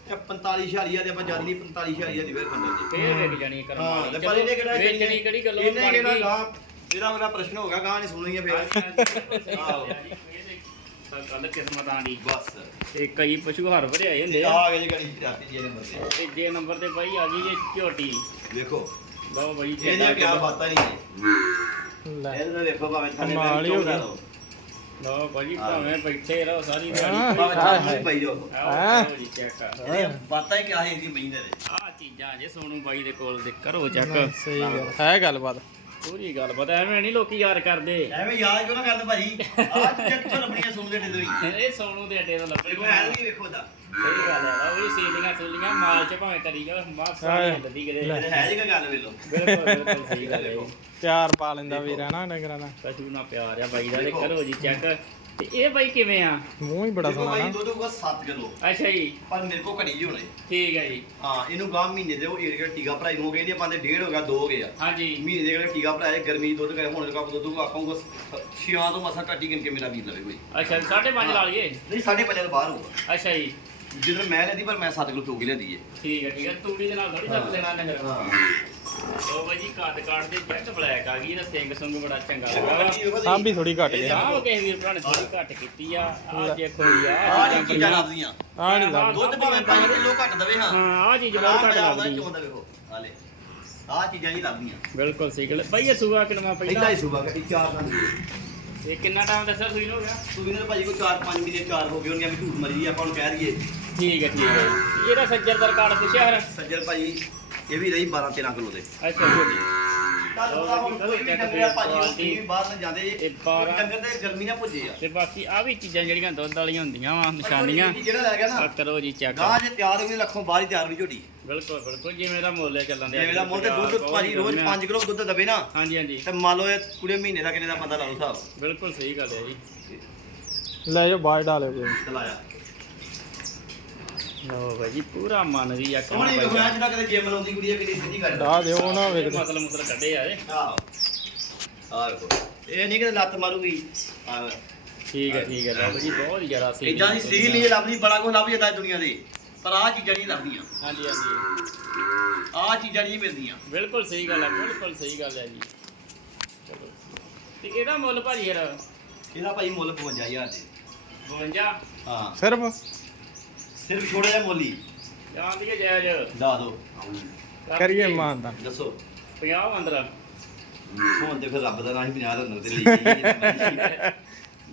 ਤੇ 45000 ਦੇ ਆਪਾਂ ਜ਼ਿਆਦਾ ਨਹੀਂ 45000 ਦੀ ਫੇਰ ਬੰਦੇ ਦੀ। ਫੇਰ ਵੇਖ ਜਾਣੀ ਕਰਮ ਹਾਂ ਤੇ ਪਰ ਇਹਨੇ ਕਿਹੜਾ ਵੇਚਣੀ ਕਿਹੜੀ ਗੱਲੋਂ ਇਹਨੇ ਕਿਹੜਾ ਗਾਂ ਇਹਦਾ ਮੇਰਾ ਪ੍ਰਸ਼ਨ ਹੋ ਗਿਆ ਗਾਂ ਨਹੀਂ ਸੁਣਨੀ ਫੇਰ। ਆਹੋ। ਗੱਲ ਕਿਸਮਤ ਆਂਦੀ ਬਸ। ਤੇ ਕਈ ਪਸ਼ੂ ਹਰ ਭਰਿਆਏ ਹੁੰਦੇ ਆ। ਆ ਗਏ ਜੀ ਗੜੀ ਰਾਤੀ ਜੀ ਨੰਬਰ ਤੇ। ਤੇ ਜੇ ਨੰਬਰ ਤੇ ਬਾਈ ਆ ਗਈ ਇਹ ਝੋਟੀ। ਵੇਖੋ ਲਓ ਬਾਈ ਇਹਦੀਆਂ ਕਿਆ ਬਾਤਾਂ ਨਹੀਂ ਨੇ ਲੈ। ਨਾਲ ਵੇਖੋ ਭਾਵੇਂ ਹੀ ਹੋ ਚੌਂਕਦਾ ਗਈ। ਰਹੋ। ਲਓ ਬਾਈ ਭਾਵੇਂ ਬੈਠੇ ਰਹੋ ਸਾਰੀ ਹਾਂ। ਦਿਹਾੜੀ ਭਾਵੇਂ। ਪਈ ਜਾਓ। ਹਾਂ। ਜੀ ਇਹਦੀਆਂ ਬਾਤਾਂ ਹੀ ਕਿਹਾ ਹੈ ਇਹਦੀ ਮਹੀਨੇ ਦੇ। ਆਹ ਚੀਜ਼ਾਂ ਜੇ ਸੋਨੂ ਬਾਈ ਦੇ ਕੋਲ ਦੇ ਕਰੋ ਚੈੱਕ ਸਹੀ ਗੱਲ ਹੈ ਗੱਲਬਾਤ। ਪੂਰੀ ਗੱਲ ਪਤਾ ਐਵੇਂ ਨਹੀਂ ਲੋਕੀ ਯਾਰ ਕਰਦੇ। ਐਵੇਂ ਯਾਦ ਕਿਉਂ ਨਾ ਕਰਦੇ ਭਾਜੀ? ਆਹ [LAUGHS] ਚੀਜ਼ਾਂ ਕਿੱਥੋਂ ਲੱਭਣੀਆਂ ਸੁਣਦੇ ਢਿੱਲੋਂ ਹੀ? ਇਹ ਸੋਨੂ ਦੇ ਅੱਡੇ ਤੋਂ ਲੱਭੇ ਦੇਖੋ ਐ ਵੀ ਵੇਖੋ ਦਾ ਸਹੀ ਗੱਲ ਹੈ ਉਹ ਵੀ ਸੀਲੀਆਂ ਸੂਲੀਆਂ ਮਾਲ ਚ ਭਾਵੇਂ ਕਰੀ ਜਾਓ ਮਾਸ ਸਾਰੀ ਲੱਦੀ ਕਿਤੇ। ਹੈ ਜੀ ਗੱਲ ਵੇਲੋ ਬਿਲਕੁਲ ਬਿਲਕੁਲ ਸਹੀ ਗੱਲ ਹੈ ਜੀ। ਪਿਆਰ ਪਾ ਲੈਂਦਾ ਵੀਰ ਹੈ ਨਾ ਡੰਗਰਾਂ ਦਾ ਪਸ਼ੂ ਨਾਲ ਪਿਆਰ ਆ ਬਾਈ ਦਾ ਤੇ ਕਰੋ ਜੀ ਚੈੱਕ ਤੇ ਇਹ ਬਾਈ ਕਿਵੇਂ ਆ? ਮੂੰਹ ਹੀ ਬੜਾ ਦੇਖੋ ਸੋਹਣਾ ਭਾਈ ਨਾ। ਦੁੱਧ ਹੋਊਗਾ 7 ਕਿਲੋ। ਅੱਛਾ ਜੀ। ਪਰ ਮੇਰੇ ਕੋ ਘੜੀ ਜੀ ਹੋਣੇ। ਠੀਕ ਹੈ ਜੀ। ਹਾਂ ਇਹਨੂੰ ਗਾਂ ਮਹੀਨੇ ਦੇ ਉਹ ਏਰੀਆ ਟੀਕਾ ਭਰਾਈ ਨੂੰ ਹੋ ਗਏ ਨੇ ਪਾਉਂਦੇ ਡੇਢ ਹੋ ਗਿਆ ਦੋ ਹੋ ਗਏ ਆ। ਹਾਂਜੀ ਮਹੀਨੇ ਦੇ ਕਿਹੜੇ ਟੀਕਾ ਭਰਾਇਆ ਗਰਮੀ ਦੀ ਦੁੱਧ ਕਰੇ ਹੁਣ ਕੱਪ ਦੁੱਧ ਕੋ ਆਪਾਂ ਛਿਆਂ ਤੋਂ ਮਸਾ ਕੱਟੀ ਗਿਣ ਕੇ ਮੇਰਾ ਵੀਰ ਲਵੇ ਕੋਈ। ਅੱਛਾ 5.5 ਲਾ ਲਈਏ? ਨਹੀਂ ਸਾਢੇ ਪੰਜਾਂ ਤੋਂ ਬਾਹਰ ਹੋਊਗਾ। ਅੱਛਾ ਜੀ। ਜਿੱਧਰ ਮੈਂ ਲੈਂਦੀ ਪਰ ਮੈਂ 7 ਕਿਲੋ ਚੋਗੀ ਲੈਂਦੀ ਏ। ਠੀਕ ਹੈ ਠੀਕ ਹੈ। ਤੂੜੀ ਦੇ ਨਾਲ ਥੋੜੀ ਸੱਤ ਲੈਣਾ ਨਗਰ ਹਾਂ। ਉਹ ਬਾਈ ਜੀ ਕੱਟ ਕੱਟ ਦੇ ਜੈਟ ਬਲੈਕ ਆ ਗਈ ਇਹਦਾ ਸਿੰਘ ਸੁੰਗ ਬੜਾ ਚੰਗਾ ਲੱਗਾ ਵਾ। ਸਾਂਭ ਵੀ ਥੋੜੀ ਘਟ ਗਿਆ ਆਹ ਕਿਸੇ ਵੀਰ ਭਰਾ ਨੇ ਥੋੜੀ ਘੱਟ ਕੀਤੀ ਆ। ਆ ਦੇਖੋ ਆਹ ਯਾਰ ਨਹੀਂ ਚੀਜ਼ਾਂ ਲੱਭਦੀਆਂ ਆ ਨਹੀਂ ਲੱਭ ਦੁੱਧ ਭਾਵੇਂ 5 ਕਿਲੋ ਘੱਟ ਦਵੇ ਹਾਂ। ਹਾਂ ਆ ਚੀਜ਼ ਆਹ ਬਹੁਤ ਘੱਟ ਪੰਜਾਬ ਦਾ ਲੱਗਦੀ। ਚੋਂਦਾ ਵੇਖੋ ਹਾਲੇ ਆਹ ਚੀਜ਼ਾਂ ਨਹੀਂ ਲੱਭਦੀਆਂ ਬਿਲਕੁਲ ਸਹੀ ਗੱਲ। ਬਾਈ ਇਹ ਸੂਆ ਕਿਨਵਾ ਪਹਿਲਾਂ? ਪਹਿਲਾਂ ਹੀ ਸੁਬਾ ਕੱਟੀ ਚਾਰ ਨਾਲ ਇਹ ਕਿੰਨਾ ਟਾਈਮ ਦੱਸਿਆ ਸੂਈ ਨੂੰ ਹੋ ਗਿਆ ਸੂਈ ਨੇ ਭਾਜੀ ਕੋ 4-5 ਮਹੀਨੇ ਚਾਰ ਹੋ ਗਏ ਹੋਣਗੇ ਵੀ ਝੂਠ ਮਰੀ ਆਪਾਂ ਨੂੰ ਕਹਿ ਦਈਏ। ਠੀਕ ਹੈ ਠੀਕ ਹੈ। ਇਹਦਾ ਸੱਜਰ ਦਾ ਰਿਕਾਰਡ ਪੁੱਛਿਆ ਫਿਰ। ਸੱਜਰ ਭਾਈ ਇਹ ਵੀ ਰਹੀ 12-13 ਕਿਲੋ ਦੇ। ਅੱਛਾ ਜੀ। ਪਤਾ ਹੁਣ ਕੋਈ ਵੀ ਡੰਗਰ ਆ ਭਾਜੀ ਉਹ ਤੁਸੀਂ ਵੀ ਬਾਹਰ ਨਾ ਜਾਂਦੇ ਜੇ ਇਹ ਬਾਰਾਂ- ਡੰਗਰ ਤੇ ਗਰਮੀ ਨਾਲ ਭੁੱਜੇ ਆ। ਤੇ ਬਾਕੀ ਆ ਵੀ ਚੀਜ਼ਾਂ ਜਿਹੜੀਆਂ ਦੁੱਧ ਵਾਲੀਆਂ ਹੁੰਦੀਆਂ ਵਾ ਨਿਸ਼ਾਨੀਆਂ। ਜਿਹੜਾ ਲੈ ਗਿਆ ਆਹ ਨਾ ਕਰੋ ਜੀ ਚੈੱਕ। ਗਾਂ ਜੇ ਤਿਆਰ ਹੋ ਗਈ ਲੱਖੋਂ ਬਾਹਰ ਹੀ ਤਿਆਰ ਹੋਈ ਝੋਟੀ ਬਿਲਕੁਲ ਬਿਲਕੁਲ ਜਿਵੇਂ ਦਾ ਮੁੱਲ ਹੈ ਚੱਲਣ ਦੇ ਜਿਵੇਂ ਦਾ ਮੁੱਲ ਤੇ ਦੁੱਧ ਭਾਜੀ ਰੋਜ਼ 5 ਕਿਲੋ ਦੁੱਧ ਦਵੇ ਨਾ ਹਾਂਜੀ ਹਾਂਜੀ। ਤੇ ਮੰਨ ਲਓ ਇਹ ਪੂਰੇ ਮਹੀਨੇ ਦਾ ਕਿੰਨੇ ਦਾ ਬੰਦਾ ਲਾ ਲਓ ਹਿਸਾਬ। ਬਿਲਕੁਲ ਸਹੀ ਗੱਲ ਹੈ ਜੀ। ਲੈ ਜਾਓ ਬਾਹਰ ਡਾਲਿਓ ਕੋਈ। ਚਲਾਇਆ। ਲੋ ਭਾਈ ਜੀ ਪੂਰਾ ਮਨ ਦੀ ਆ ਕੰਮ ਸੋਹਣੀ ਵੇਖੋ ਐਂ ਜਿੱਦਾਂ ਕਿਤੇ ਜਿਮ ਲਾਉਂਦੀ ਕੁੜੀ ਆ ਕਿੰਨੀ ਸਿੱਧੀ ਗੱਲ। ਡਾ ਦਿਓ ਨਾ ਵੇਖ ਮਤਲਬ ਮਤਲਬ ਕੱਢੇ ਆ ਇਹ। ਆਹੋ। ਆਹ ਵੇਖੋ ਇਹ ਨਹੀਂ ਕਿ ਲੱਤ ਮਾਰੂਗੀ। ਆਹ। ਠੀਕ ਹੈ ਠੀਕ ਹੈ ਲਓ ਜੀ ਬਹੁਤ ਹੀ ਜ਼ਿਆਦਾ ਸੀ ਇਦਾਂ ਦੀ ਸੀਲ ਨਹੀਂ ਲੱਭਦੀ ਬੜਾ ਕੁਝ ਲੱਭ ਜਾਂਦਾ ਦੁਨੀਆ ਦੇ। ਪਰ ਆਹ ਚੀਜ਼ਾਂ ਨਹੀਂ ਲੱਭਦੀਆਂ। ਹਾਂਜੀ ਹਾਂਜੀ। ਆਹ ਚੀਜ਼ਾਂ ਨਹੀਂ ਮਿਲਦੀਆਂ ਬਿਲਕੁਲ ਸਹੀ ਗੱਲ ਹੈ ਬਿਲਕੁਲ ਸਹੀ ਗੱਲ ਹੈ ਜੀ। ਚਲੋ। ਤੇ ਇਹਦਾ ਮੁੱਲ ਭਾਜੀ ਯਾਰ ਇਹਦਾ ਭਾਈ ਮੁੱਲ 55000 ਦੇ। 52 ਹਾਂ। ਸਿਰਫ? ਸਿਰਫ ਛੋੜਾ ਜਿਹਾ ਮੁੱਲ ਹੀ। ਜਾਂਦੀ ਹੈ ਜਾਇਜ਼। ਦਾ। ਦੋ ਕਰੀਏ ਮਾਨਤਾ ਦੱਸੋ। 50 ਅੰਦਰ ਹੁਣ ਤੇ ਫਿਰ ਰੱਬ ਦਾ ਨਾਂ ਹੀ 50 ਦਾ ਨੰਬਰ ਤੇ ਲਈ ਜਾਈਏ।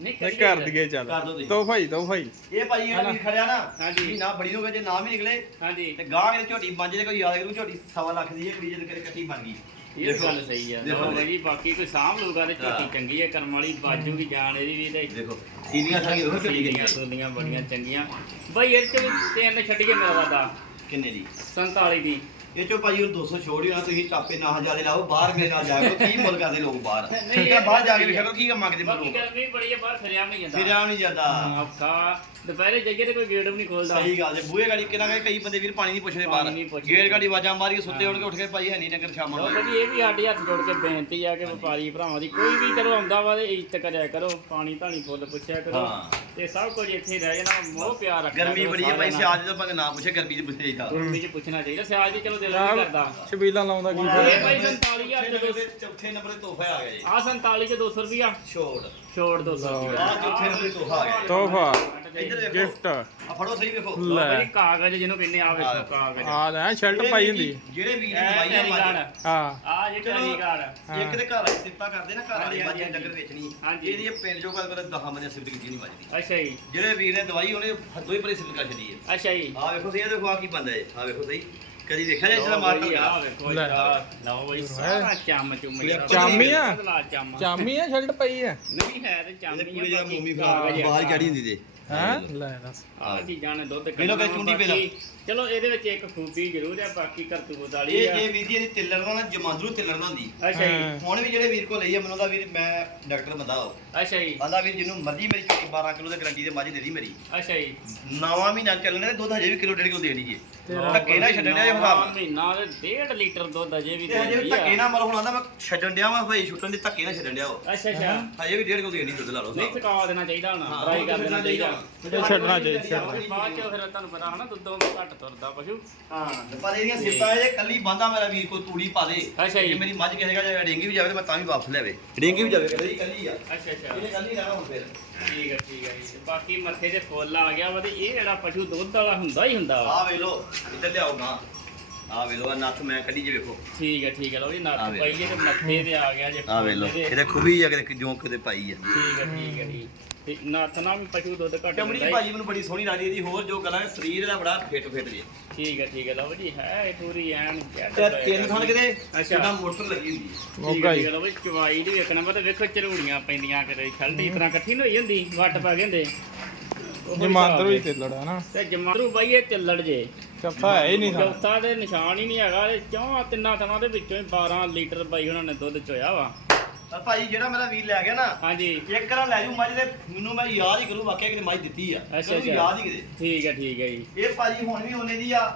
ਨਹੀਂ ਤੇ ਕਰੀਏ ਕਰ ਯਾਰ। ਦਈਏ ਚੱਲ। ਕਰ ਦਿਓ ਤੁਸੀਂ। ਤੋਹਫਾ ਹੀ ਤੋਹਫਾ ਹੀ ਇਹ ਭਾਈ ਜਿਹੜਾ ਵੀ ਖੜਿਆ ਨਾ ਹਾਂਜੀ। ਮਹੀਨਾ ਬੜੀ ਹੋ ਗਿਆ ਜੇ ਨਾਮ ਹੀ ਨਿਕਲੇ ਹਾਂਜੀ। ਤੇ ਗਾਂ ਇਹ ਝੋਟੀ ਬਣ ਜੇ ਤੇ ਕੋਈ ਯਾਦ ਕਰੂ ਝੋਟੀ ਸਵਾ ਲੱਖ ਦੀ ਹੈ ਕੁੜੀ ਜਦ ਕਰੇ ਕੱਟੀ ਬਣ ਗਈ। ਇਹ। ਗੱਲ ਸਹੀ ਹੈ ਦੇਖੋ। ਜੀ। ਬਾਕੀ ਕੋਈ ਸਾਂਭ ਲੂਗਾ ਤੇ ਝੋਟੀ ਹਾਂ। ਚੰਗੀ ਹੈ ਕਰਮ ਵਾਲੀ ਬਾਜੂਗੀ ਜਾਣ ਇਹਦੀ ਵੀ ਤੇ। ਦੇਖੋ ਸੀਨੀਆਂ ਸਾਰੀਆਂ ਵੇਖੋ ਝੋਟੀ ਸੀਲੀਆਂ ਕਿੰਨੀਆਂ ਸੁਲੀਆਂ ਬੜੀਆਂ ਚੰਗੀਆਂ। ਬਈ ਇਹ ਚ ਤਿੰਨ ਛੱਡੀਏ ਮੇਰਾ ਵਾਦਾ। ਕਿੰਨੇ ਦੀ? 47 ਦੀ। ਇਹ ਚੋਂ ਭਾਈ ਉਹ 200 ਛੋੜ ਹੀ ਹੋਣਾ ਤੁਸੀਂ ਚਾਪੇ ਨਾ ਹਜ਼ਾਰੇ ਲਾਓ ਬਾਹਰ ਮੇਰੇ ਨਾਲ ਕਰੋ ਕੀ ਮੁੱਲ ਕਰਦੇ ਲੋਕ ਬਾਹਰ? ਨਹੀਂ, ਇਹ ਬਾਹਰ ਜਾ ਕੇ ਕਰੋ ਕੀ ਮੰਗਦੇ ਬਾਕੀ ਲੋਕ? ਗਰਮੀ ਬੜੀ ਹੈ ਬਾਹਰ ਫਿਰਿਆ ਨਹੀਂ ਜਾਂਦਾ। ਫਿਰ ਆ ਨਹੀਂ ਜਾਂਦਾ। ਔਖਾ। ਦੁਪਹਿਰੇ ਜਾਈਏ ਤੇ ਕੋਈ ਗੇਟ ਵੀ ਨਹੀਂ ਖੋਲਦਾ। ਸਹੀ ਗੱਲ ਜੇ ਬੂਹੇ ਗਾੜੀ ਕਿਨਾਂ ਗਏ ਕਈ ਬੰਦੇ ਵੀਰ ਪਾਣੀ ਨਹੀਂ ਪੁੱਛਦੇ ਪਾਣੀ ਬਾਹਰ ਨਹੀਂ ਪੁੱਛਦੇ। ਗੇੜ ਗਾੜੀ ਆਵਾਜ਼ਾਂ ਮਾਰੀ ਕੇ ਸੁੱਤੇ ਹੋਣਗੇ ਉੱਠ ਕੇ ਭਾਈ ਹੈ ਨਹੀਂ ਡੰਗਰ ਸ਼ਾਮ ਨੂੰ ਜੀ ਇਹ ਵੀ ਸਾਡੇ ਹੱਥ ਜੋੜ ਕੇ ਬੇਨਤੀ ਆ ਕਿ ਵਪਾਰੀ ਭਰਾਵਾਂ ਦੀ ਕੋਈ ਵੀ ਕਰੋ ਆਉਂਦਾ ਵਾ ਤੇ ਇੱਜ਼ਤ ਕਰਿਆ ਕਰੋ ਪਾਣੀ ਧਾਣੀ ਫੁੱਲ ਪੁੱਛਿਆ ਕਰੋ। ਹਾਂ। ਤੇ ਸਭ ਕੁਝ ਇੱਥੇ ਰਹਿ ਜਾਣਾ ਮੋਹ ਪਿਆਰ ਰੱਖਣਾ ਗਰਮੀ ਕਰੋ ਬੜੀ ਹੈ ਭਾਈ ਸਾਰਿਆਂ ਸਿਆਲ ਜਦੋਂ ਭਾਵੇਂ ਨਾ ਪੁੱਛੇ ਗਰਮੀ 'ਚ ਪੁੱਛੇ ਜਾ ਗਰਮੀ 'ਚ ਪੁੱਛਣਾ ਚਾਹੀਦਾ ਸਿਆਲ 'ਚ ਚਲੋ ਦਿਲ ਨਹੀਂ ਕਰਦਾ। ਛਬੀਲਾਂ ਲਾਉਂਦਾ ਕੀ ਇਹ? ਭਾਈ 47000 ਦੇ ਦੋ ਚੌਥੇ ਨੰਬਰ ਤੇ ਤੋਹਫਾ ਆ ਗਿਆ ਜੀ। ਆ 47 ਚ 200 ਰੁਪਿਆ ਛੋੜ। ਛੋੜ 200 ਰੁਪਿਆ ਆ ਚੌਥੇ ਨੰਬਰ ਤੇ ਤੋਹਫਾ ਆ ਗਿਆ ਤੋਹਫਾ ਇੱਧਰ ਦੇਖੋ। ਗਿਫਟ ਆ ਫੜੋ ਸਹੀ ਵੇਖੋ। ਲੈ। ਕਾਗਜ਼ ਜਿਹਨੂੰ ਕਹਿੰਦੇ ਆ ਵੇਖੋ ਕਾਗਜ਼। ਆ ਲੈ ਸ਼ਰਟ ਪਾਈ ਹੁੰਦੀ। ਜਿਹੜੇ ਵੀਰ ਦੀ ਇਹ ਦਵਾਈ ਆ ਟੈਲੀਕਾਰਡ ਮੱਝ। ਹਾਂ। ਆ ਜੀ ਟੈਲੀਕਾਰਡ ਹਾਂ। ਇੱਕ ਤੇ ਘਰ ਵਾਲੀ ਸਿਫਤਾਂ ਕਰਦੇ ਨਾ ਘਰ ਵਾਲੀ ਹਾਂਜੀ, ਡੰਗਰ ਵੇਚਣੀ ਹਾਂਜੀ। ਇਹਦੀ ਇਹ ਪਿੰਡ ਜੋ ਗੱਲ ਕਰ 10 ਬੰਦੇ ਸਿਫਤ ਕੀਤੀ ਨਹੀਂ ਮੱਝ ਦੀ। ਅੱਛਾ ਜੀ। ਜਿਹੜੇ ਵੀਰ ਨੇ ਦਵਾਈ ਉਹਨੇ ਹੱਦੋਂ ਹੀ ਪਰੇ ਸਿਫਤ ਕਰ ਛੱਡੀ ਹੈ। ਅੱਛਾ ਜੀ। ਆ ਵੇਖੋ ਸਹੀ ਇਹ ਦੇਖੋ ਆ ਕੀ ਬੰਦਾ ਹੈ। ਆ ਵੇਖੋ ਸਹੀ। ਕਦੀ ਦੇਖਿਆ ਜੇ ਜਿਹੜਾ ਮਾਰ ਆ ਗਿਆ ਵੇਖੋ ਲੈ। ਯਾਰ ਲਓ ਬਈ ਸਾਰਾ ਚੰਮ ਚੁੰਮ ਜਿਹੜਾ ਚਾਮੀ ਆ? ਪਤਲਾ ਚੰਮ ਚਾਮੀ ਆ ਸ਼ਰਟ ਪਈ ਆ ਨਹੀਂ ਹੈ ਤੇ ਇਹਦੇ ਚਾਮੀ ਪੂਰੇ ਜਿਹੜਾ ਬਾਕੀ ਮੋਮੀ ਕਾਗਜ਼ ਆ। ਬਾਹਰ ਚੜੀ ਹੁੰਦੀ ਜੇ ਹੈ? ਲੈ ਦੱਸ। ਆਹ ਚੀਜ਼ਾਂ ਨੇ ਦੁੱਧ ਪਹਿਲਾਂ ਕੱਢਣਾ ਕਹੇ ਚੁੰਡੀ ਪੇ ਬਾਕੀ- ਚਲੋ ਇਹਦੇ ਵਿੱਚ ਇੱਕ ਖੂਬੀ ਜ਼ਰੂਰ ਹੈ ਬਾਕੀ ਕਰਤੂਤ ਵਾਲੀ ਇਹ ਆ। ਇਹ ਵੀਰ ਦੀ ਇਹਦੀ ਤਿੱਲਰ ਦਾ ਨਾ ਜਮਾਂਦਰੂ ਤਿੱਲਰ ਦਾ ਹੁੰਦੀ। ਅੱਛਾ ਜੀ। ਹਾਂ। ਹੁਣ ਵੀ ਜਿਹੜੇ ਵੀਰ ਕੋਲ ਲਈ ਆ ਮੈਨੂੰ ਦਾ ਵੀਰ ਮੈਂ ਡਾਕਟਰ ਬੰਦਾ ਹੋ ਅੱਛਾ ਜੀ। ਆਂਦਾ ਵੀਰ ਜਿਹਨੂੰ ਮਰਜ਼ੀ ਮੇਰੀ ਝੋਟੀ 12 ਕਿਲੋ ਦੀ ਗਰੰਟੀ ਦੇ ਮੱਝ ਦੇ ਦੀ ਮੇਰੀ। ਅੱਛਾ ਜੀ। ਨਵਾਂ ਮਹੀਨਾ ਚੱਲਣਾ ਤੇ ਦੁੱਧ ਹਜੇ ਵੀ ਕਿਲੋ ਡੇਢ ਕਿਲੋ ਦੇਣੀ ਜੀ। ਤੇਰਾ ਧੱਕੇ ਨਾਲ ਛੱਡਣ ਡਿਆ ਇਹ ਹਿਸਾਬ ਨਾਲ। ਮਹੀਨਾ ਦੇ 1.5 ਲੀਟਰ ਦੁੱਧ ਅਜੇ ਵੀ ਤੇ ਹਜੇ ਆ। ਧੱਕੇ ਨਾਲ ਮਰ ਹੁਣ ਆਂਦਾ ਮੈਂ ਛੱਡਣ ਡਿਆ ਵਾ ਭਾਈ ਛੁੱਟਣ ਦੇ ਧੱਕੇ ਨਾਲ ਛੱਡਣ ਡਿਆ ਉਹ। ਅੱਛਾ ਅੱਛਾ। ਹਜੇ ਵੀ ਡੇਢ ਕਿਲੋ ਦੇਣੀ ਦੁੱਧ ਲਾ ਲਓ ਨਹੀਂ ਥਕਾ ਦੇਣਾ ਚਾਹੀਦਾ ਹੁਣ ਕਰ ਦੇਣਾ ਚਾਹੀਦਾ। ਛੱਡਣਾ ਚਾਹੀਦਾ, ਛੱਡਣਾ। ਬਾਅਦ ਚ ਫਿਰ ਤੁਹਾਨੂੰ ਪਤਾ ਹਨਾ ਦੁੱਧੋਂ ਘੱਟ ਤੁਰਦਾ ਪਸ਼ੂ। ਹਾਂ ਪਰ ਇਹਦੀਆਂ ਸਿਫਤਾਂ ਇਹ ਜੇ ਕੱਲੀ ਬੰਦਾ ਮੇਰਾ ਵੀਰ ਕੋਈ ਤੂੜੀ ਪਾ ਦੇ ਅੱਛਾ ਜੀ। ਜੇ ਮੇਰੀ ਮੱਝ ਕਿਸੇ ਦਾ ਡੇਂਗੀ ਵੀ ਜਾਵੇ ਤੇ ਮੈਂ ਤਾਂ ਵੀ ਵਾਪਸ ਲੈਵੇ ਡੇਂਗੀ ਵੀ ਜਾਵੇ। ਕਦੀ ਕੱਲੀ ਆ। ਅੱਛਾ ਅੱਛਾ। ਇਹਨੇ ਕੱਲੀ ਰਹਿਣਾ ਹੁਣ ਫਿਰ। ਠੀਕ ਹੈ ਠੀਕ ਹੈ ਜੀ। ਤੇ ਬਾਕੀ ਮੱਥੇ ਤੇ ਫੁੱਲ ਆ ਗਿਆ ਵਾ ਤੇ ਇਹ ਜਿਹੜਾ ਪਸ਼ੂ ਦੁੱਧ ਵਾਲਾ ਹੁੰਦਾ ਹੀ ਹੁੰਦਾ ਵਾ। ਆ ਵੇ ਲੋ ਇੱਧਰ ਲਿਆਓ ਨਾ। ਆ ਵੇ ਲੋ ਆ ਨੱਥ ਮੈਂ ਕੱਢੀ ਜੇ ਵੇਖੋ। ਠੀਕ ਹੈ ਠੀਕ ਹੈ ਲਓ ਜੀ ਨੱਕ ਆ ਵੇਖ। ਪਾਈਏ ਤੇ ਮੱਥੇ ਤੇ ਆ ਗਿਆ ਜੇ ਆ ਵੇ ਲੋ ਇਹਦੇ। ਖੁਬੀ ਆ ਕਿ ਜੋ ਕਿਤੇ ਪਾਈ ਆ। ਠੀਕ ਹੈ ਠੀਕ ਹੈ ਜੀ। ਤੇ ਨੱਥ ਨਾਲ ਵੀ ਪਸ਼ੂ ਦੁੱਧ ਘੱਟ ਚਮੜੀ ਦਿੰਦਾ ਹੀ। ਭਾਜੀ ਮੈਨੂੰ ਬੜੀ ਸੋਹਣੀ ਲੱਗਦੀ ਇਹਦੀ ਹੋਰ ਜੋ ਗੱਲਾਂ ਸਰੀਰ ਦਾ ਬੜਾ ਫਿੱਟ ਫਿੱਟ ਜੀ। ਠੀਕ ਹੈ ਠੀਕ ਹੈ ਲਓ ਜੀ ਹੈ ਇਹ ਪੂਰੀ ਐਨ ਜੈਡ ਤੇ ਤਿੰਨ ਥਣ ਕਿਤੇ ਅੱਛਾ। ਜਿੱਦਾਂ ਮੋਟਰ ਲੱਗੀ ਹੁੰਦੀ ਠੀਕ ਮੋਗਾ ਹੈ। ਹੀ ਠੀਕ ਹੈ ਲਓ ਬਈ ਚਵਾਈ ਦੀ ਵੇਖਣਾ ਪਤਾ ਵੇਖੋ ਝਰੂੜੀਆਂ ਪੈਂਦੀਆਂ ਕਿਤੇ ਛਲਟੀ ਇਸ ਤਰ੍ਹਾਂ ਇਕੱਠੀ ਨਹੀਂ ਹੋਈ ਹੁੰਦੀ ਵੱਟ ਪਾ ਕੇ ਹੁੰਦੇ। ਉਹੋ ਹੀ ਨਾ। ਤੇ ਬਾਈ ਇਹ ਚੱਲੜ ਜੇ। ਚੱਫਾ ਹੈ ਹੀ ਨਹੀਂ ਥਾ ਚੌਥਾ ਦੇ ਨਿਸ਼ਾਨ ਹੀ ਨਹੀਂ ਹੈਗਾ ਇਹ ਚੌਂ ਤਿੰਨਾਂ ਥਾਂ ਦੇ ਵਿੱਚੋਂ ਹੀ 12 ਲੀਟਰ ਬਾਈ ਉਹਨਾਂ ਨੇ ਦੁੱਧ ਚੋਇਆ ਵਾ। ਤਾਂ ਭਾਜੀ ਜਿਹੜਾ ਮੇਰਾ ਵੀਰ ਲੈ ਗਿਆ ਨਾ ਹਾਂਜੀ। ਇੱਕ ਰਾਂ ਲੈ ਜੂ ਮੱਝ ਦੇ ਮੈਨੂੰ ਮੈਂ ਯਾਦ ਹੀ ਕਰੂ ਵਾਕਿਆ ਕਿ ਮੱਝ ਦਿੱਤੀ ਆ। ਅੱਛਾ, ਮੈਨੂੰ ਅੱਛਾ। ਯਾਦ ਹੀ ਕਿਤੇ। ਠੀਕ ਹੈ ਠੀਕ ਹੈ ਜੀ। ਇਹ ਭਾਜੀ ਹੁਣ ਵੀ ਉਹਨੇ ਦੀ ਆ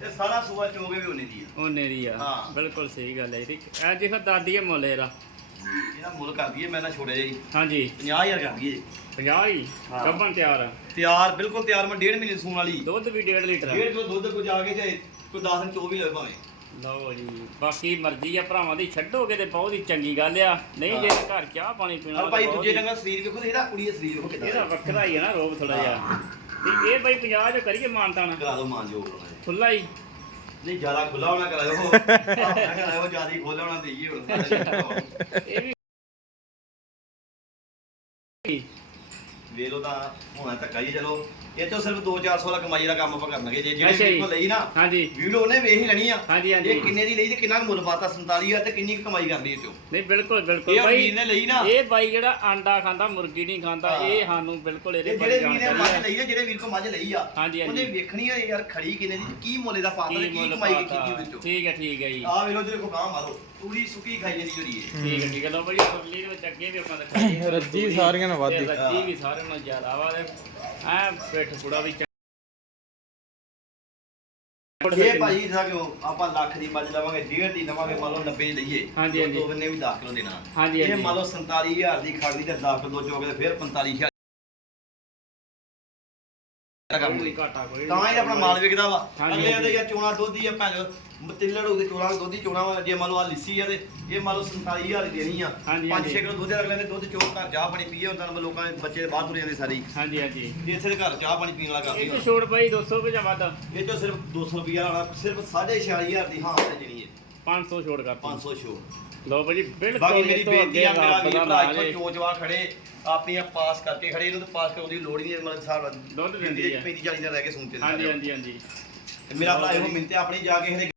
ਤੇ ਸਾਰਾ ਸੂਆ ਚੋਗੇ ਵੀ ਉਹਨੇ ਦੀ ਆ। ਉਹਨੇ ਦੀ ਆ। ਹਾਂ। ਬਿਲਕੁਲ ਸਹੀ ਗੱਲ ਹੈ ਇਹਦੀ ਐ ਜੇ ਫਿਰ ਦਾਦੀ ਹੈ ਮੁੱਲ ਇਹਦਾ। ਇਹਦਾ ਮੁੱਲ ਕਰ ਦਈਏ ਮੈਂ ਨਾ ਛੋੜਿਆ ਜੀ ਹਾਂਜੀ। 50000 ਕਰ ਦਈਏ। 50 ਹੀ? ਹਾਂ। ਤਿਆਰ ਆ। ਤਿਆਰ ਬਿਲਕੁਲ ਤਿਆਰ। ਮੈਂ ਡੇਢ ਮਹੀਨੇ ਸੂਣ ਵਾਲੀ। ਦੁੱਧ ਵੀ 1.5 ਲੀਟਰ ਆ। ਡੇਢ ਕਿਲੋ ਦੁੱਧ ਕੋ ਜਾ ਕੇ ਤੇ ਕੋਈ 10 ਦਿਨ ਚੋ ਵੀ ਲਵੇ ਭਾਵੇਂ। ਲਓ ਜੀ ਬਾਕੀ ਮਰਜ਼ੀ ਆ ਭਰਾਵਾਂ ਦੀ ਛੱਡੋਗੇ ਤੇ ਬਹੁਤ ਹੀ ਚੰਗੀ ਗੱਲ ਆ। ਨਹੀਂ ਜੇ ਘਰ ਚਾਹ ਪਾਣੀ ਪੀਣਾ ਆ ਤਾਂ ਭਾਈ ਬਹੁਤ ਦੂਜੇ ਹੀ- ਡੰਗਾ ਸਰੀਰ ਵੇਖੋ ਤੇ ਇਹਦਾ ਕੁੜੀ ਦਾ ਸਰੀਰ ਵੇਖੋ ਇਹਦਾ ਕਿਦਾਂ ਵੱਖਰਾ ਹੀ ਆ ਨਾ ਰੋਬ ਥੋੜਾ ਜਿਹਾ। ਤੇ ਇਹ ਬਾਈ 50 ਜੋ ਕਰੀਏ ਮਾਨਤਾਨ ਕਰਾ ਦੋ ਮਾਂ ਜੋ। ਖੁੱਲਾ ਹੀ। ਨਹੀਂ ਜ਼ਿਆਦਾ ਖੁੱਲਾ ਹੋਣਾ ਕਰਾਇਓ ਕਰਾਇਓ ਜ਼ਿਆਦਾ ਖੋਲਾ ਹੋਣਾ ਦੇਈਏ ਹੁਣ। ਇਹ ਵੀ ਵੇਖ ਲਓ ਤਾਂ ਹੋਣਾ ਧੱਕਾ ਹੀ ਚਲੋ। ਇਹ ਤੋਂ ਸਿਰਫ 2-400 ਦਾ ਕਮਾਈ ਦਾ ਕੰਮ ਆਪਾਂ ਕਰਨਗੇ। ਜੇ ਜਿਹੜੇ ਅੱਛਾ ਜੀ। ਲਈ ਨਾ ਹਾਂਜੀ। ਵੀਡੀਓ ਉਹਨੇ ਵੇਖ ਹੀ ਲੈਣੀ ਆ। ਹਾਂਜੀ, ਹਾਂਜੀ। ਇਹ ਕਿੰਨੇ ਦੀ ਲਈ ਤੇ ਕਿੰਨਾ ਕੁ ਮੁੱਲ ਪਾਤਾ? 47000 ਤੇ ਕਿੰਨੀ ਕੁ ਕਮਾਈ ਕਰਨੀ ਇਹ ਚੋਂ ਨਹੀਂ ਬਿਲਕੁਲ ਬਿਲਕੁਲ। ਇਹ ਬਾਈ ਵੀਰ ਨੇ ਲਈ ਨਾ। ਇਹ ਬਾਈ ਜਿਹੜਾ ਆਂਡਾ ਖਾਂਦਾ ਮੁਰਗੀ ਨਹੀਂ ਖਾਂਦਾ ਹਾਂ। ਇਹ ਸਾਨੂੰ ਬਿਲਕੁਲ ਇਹਦੇ ਇਹ ਬਾਰੇ ਜਿਹੜੇ ਵੀਰ ਨੇ ਮੱਝ ਲਈ ਨਾ ਜਿਹੜੇ ਵੀਰ ਕੋ ਮੱਝ ਲਈ ਆ ਹਾਂਜੀ, ਹਾਂਜੀ। ਉਹਨੇ ਵੇਖਣੀ ਆ ਯਾਰ ਖੜੀ ਕਿੰਨੇ ਦੀ ਕੀ ਮੁੱਲ ਦਾ ਪਾਤਾ ਤੇ ਕੀ ਕੀ ਮੁੱਲ ਕਮਾਈ ਪਾਤਾ। ਕੀਤੀ ਉਹਦੇ ਚੋਂ? ਠੀਕ ਹੈ ਠੀਕ ਹੈ ਜੀ। ਆ ਵੇਲੋ ਜਿਹੜੇ ਕੋ ਗਾਂ ਮਾਰੋ। ਪੂਰੀ ਸੁੱਕੀ ਖਾਈ ਜਾਂਦੀ ਜਿਹੜੀ ਹੈ ਠੀਕ ਹੈ ਠੀਕ ਹੈ। ਲਓ ਭਾਈ ਫਰਲੀ ਦੇ ਵਿੱਚ ਅੱਗੇ ਵੀ ਆਪਾਂ ਦਿਖਾਈਏ। ਰੱਜੀ ਸਾਰੀਆਂ ਨਾਲੋਂ ਵੱਧ ਤੇ ਹੀ। ਰੱਜੀ ਵੀ ਸਾਰਿਆਂ ਨਾਲੋਂ ਜ਼ਿਆਦਾ ਵਾ ਤੇ ਐ ਪਿੱਠ ਪੂੜਾ ਵੀ ਇਹ ਭਾਜੀ ਆਪਾਂ ਲੱਖ ਦੀ ਮੱਝ ਲਵਾਂਗੇ ਡੇਢ ਦੀ ਲਵਾਂਗੇ ਮੰਨ ਲਓ 90 ਦੀ ਲਈਏ ਹਾਂਜੀ, ਹਾਂਜੀ। ਦੋ ਬੰਨੇ ਵੀ 10 ਕਿਲੋ ਦੇਣਾ ਹਾਂਜੀ, ਇਹ ਹਾਂਜੀ। ਮੰਨ ਲਓ 47000 ਦੀ ਖੜਦੀ ਤੇ 10 ਕਿਲੋ ਚੋਕੇ ਤੇ ਫਿਰ 45000 ਦਾ ਕੰਮ। ਕੋਈ ਹੋਈ। ਘਾਟਾ ਕੋਈ ਤਾਂ ਹੀ ਆਪਣਾ ਮਾਲ ਵਿਕਦਾ ਵਾ। ਅਗਲੇ ਹਾਂਜੀ। ਦੇ ਯਾ ਚੋਣਾ ਦੋਧੀ ਆ ਭੈਣ ਮਤਿੱਲੜ ਉਹਦੇ ਚੋਣਾ ਦੋਧੀ ਚੋਣਾ ਵਾ। ਜੇ ਮੰਨ ਲਓ ਆ ਲਿੱਸੀ ਆ ਤੇ ਇਹ ਮੰਨ ਲਓ 47000 ਦੀ ਦੇਣੀ ਆ। 5-6 ਹਾਂਜੀ। ਕਿਲੋ ਦੁੱਧ ਅਗਲੇ ਨੇ ਦੁੱਧ ਚੋਕ ਘਰ ਚਾਹ ਪਾਣੀ ਪੀਏ ਹੁੰਦਾ ਨਾ ਲੋਕਾਂ ਦੇ ਬੱਚੇ ਬਾਹਰ ਤੁਰੇ ਜਾਂਦੇ ਸਾਰੀ। ਹਾਂਜੀ ਹਾਂਜੀ। ਤੇ ਇੱਥੇ ਦੇ ਘਰ ਚਾਹ ਪਾਣੀ ਪੀਣ ਵਾਲਾ ਇਹ ਕਰਦੀ ਤੇ ਛੋੜ ਭਾਈ 200 ਕੁ ਜਾਂ ਵੱਧ? ਇਹ ਚੋਂ ਸਿਰਫ 200 ਰੁਪਿਆ ਵਾਲਾ ਸਿਰਫ 46500 ਦੀ ਹਾਂ ਤੇ ਜਣੀ ਹੈ। 500 ਛੋੜ ਕਰਤੀ। 500 ਸ਼ੋ ਲਓ ਭਾਜੀ ਬਿਲਕੁਲ ਬਾਕੀ ਮੇਰੀ ਬੇਨਤੀ ਆ ਮੇਰਾ ਵੀਰ ਭਰਾ ਇੱਥੋਂ। ਚੋਜਵਾ ਖੜੇ ਆਪਣੀਆਂ ਪਾਸ ਕਰਕੇ ਖੜੇ ਇਹਨੂੰ ਤਾਂ ਪਾਸ ਕਰਾਉਣ ਦੀ ਲੋੜ ਹੀ ਨਹੀਂ ਮਤਲਬ ਸਾਲ ਦੁੱਧ ਦਿੰਦੀ ਹੈ। 35 40 ਦਿਨ ਰਹਿ ਕੇ ਸੁਣਤੇ ਹਾਂਜੀ ਹਾਂਜੀ ਹਾਂਜੀ। ਤੇ ਮੇਰਾ ਭਰਾ ਇਹੋ ਮਿੰਤੇ ਆਪਣੀ ਜਾ ਕੇ ਇਹਨੇ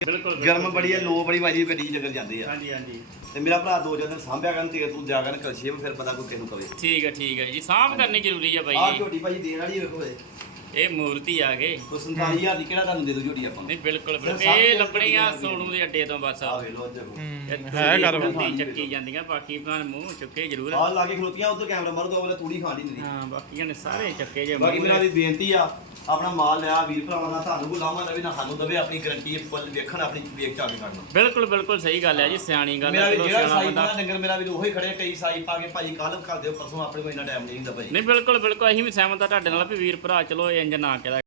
ਬਿਲਕੁਲ ਗਰਮ ਬੜੀ ਹੈ ਲੋ ਬੜੀ ਵਾਜੀ ਗੱਡੀ ਜਗਰ ਜਾਂਦੇ ਆ। ਹਾਂਜੀ ਹਾਂਜੀ। ਤੇ ਮੇਰਾ ਭਰਾ ਦੋ ਚਾਰ ਦਿਨ ਸਾਂਭਿਆ ਕਰਨ ਤੇ ਤੂੰ ਜਾ ਕਰਨ ਕਲਸ਼ੀਏ ਫਿਰ ਪਤਾ ਕੋਈ ਕਿਹਨੂੰ ਕਵੇ। ਠੀਕ ਹੈ ਠੀਕ ਹੈ ਜੀ। ਸਾਂਭ ਕਰਨੀ ਜ਼ਰੂਰੀ ਹੈ ਆਹ ਭਾਈ ਝੋਟੀ ਭਾਜੀ ਦੇਣ ਵਾਲੀ ਵੇਖੋ ਇਹ ਮੂਰਤੀ ਆ ਗਏ ਉਹ 47000 ਦੀ ਕਿਹੜਾ ਤੁਹਾਨੂੰ ਦੇ ਦੂ ਝੋਟੀ ਆਪਾਂ ਨੂੰ? ਨਹੀਂ ਬਿਲਕੁਲ ਬਿਲਕੁਲ। ਸਭ ਇਹ ਤੋਂ ਵਧੀਆ ਸੋਨੂ ਦੇ ਅੱਡੇ ਤੋਂ ਬਸ। ਆ ਵੇ ਲੋ ਇੱਧਰ ਇਹ ਹੈ ਗੱਲ ਤੂੜੀ। ਚੱਕੀ ਜਾਂਦੀਆਂ ਬਾਕੀ ਭਾਵੇਂ ਮੂੰਹ ਚੁੱਕੇ ਜ਼ਰੂਰ। ਆਹ ਲਾ ਕੇ ਖਲੋਤੀਆਂ ਉਧਰ ਕੈਮਰਾ ਮਾਰੋ ਤਾਂ ਉਹਲੇ ਤੂੜੀ ਖਾਣ ਨਹੀਂ ਹਾਂ ਬਾਕੀਆਂ ਨੇ ਸਾਰੇ ਚੱਕੇ ਜੇ ਬਾਕੀ ਮੇਰਾ ਦੇ। ਬੇਨਤੀ ਆ ਆਪਣਾ ਮਾਲ ਲਿਆ ਵੀਰ ਭਰਾਵਾਂ ਦਾ ਤੁਹਾਨੂੰ ਕੋਈ ਲਾਮਾ ਦਵੇ ਨਾ ਸਾਨੂੰ ਦਵੇ ਆਪਣੀ ਗਰੰਟੀ ਫੁੱਲ ਵੇਖਣ ਆਪਣੀ ਵੇਖ ਚਾ ਕੇ ਕੱਢਣਾ। ਬਿਲਕੁਲ ਬਿਲਕੁਲ ਸਹੀ ਗੱਲ ਹੈ ਜੀ ਸਿਆਣੀ ਗੱਲ ਮੇਰਾ ਹੈ ਵੀ ਚਲੋ ਜਿਹੜਾ ਸਿਆਣਾ ਸਾਈ ਬੰਦਾ। ਡੰਗਰ ਮੇਰਾ ਵੀ ਉਹੀ ਖੜੇ ਕਈ ਸਾਈ ਪਾ ਕੇ ਭਾਜੀ ਕੱਲ ਕਰ ਦਿਓ ਪਰਸੋਂ ਆਪਣੇ ਕੋਲ ਇੰਨਾ ਟਾਈਮ ਨਹੀਂ ਹੁੰਦਾ ਭਾਜੀ। ਨਹੀਂ ਬਿਲਕੁਲ ਬਿਲਕੁਲ ਅਸੀਂ ਵੀ ਸਹਿਮਤ ਆ ਤੁਹਾਡੇ ਨਾਲ ਵੀ ਵੀਰ ਭਰਾ ਚਲੋ ਇਹ ਇੰਜ ਨਾ ਕਰਿਆ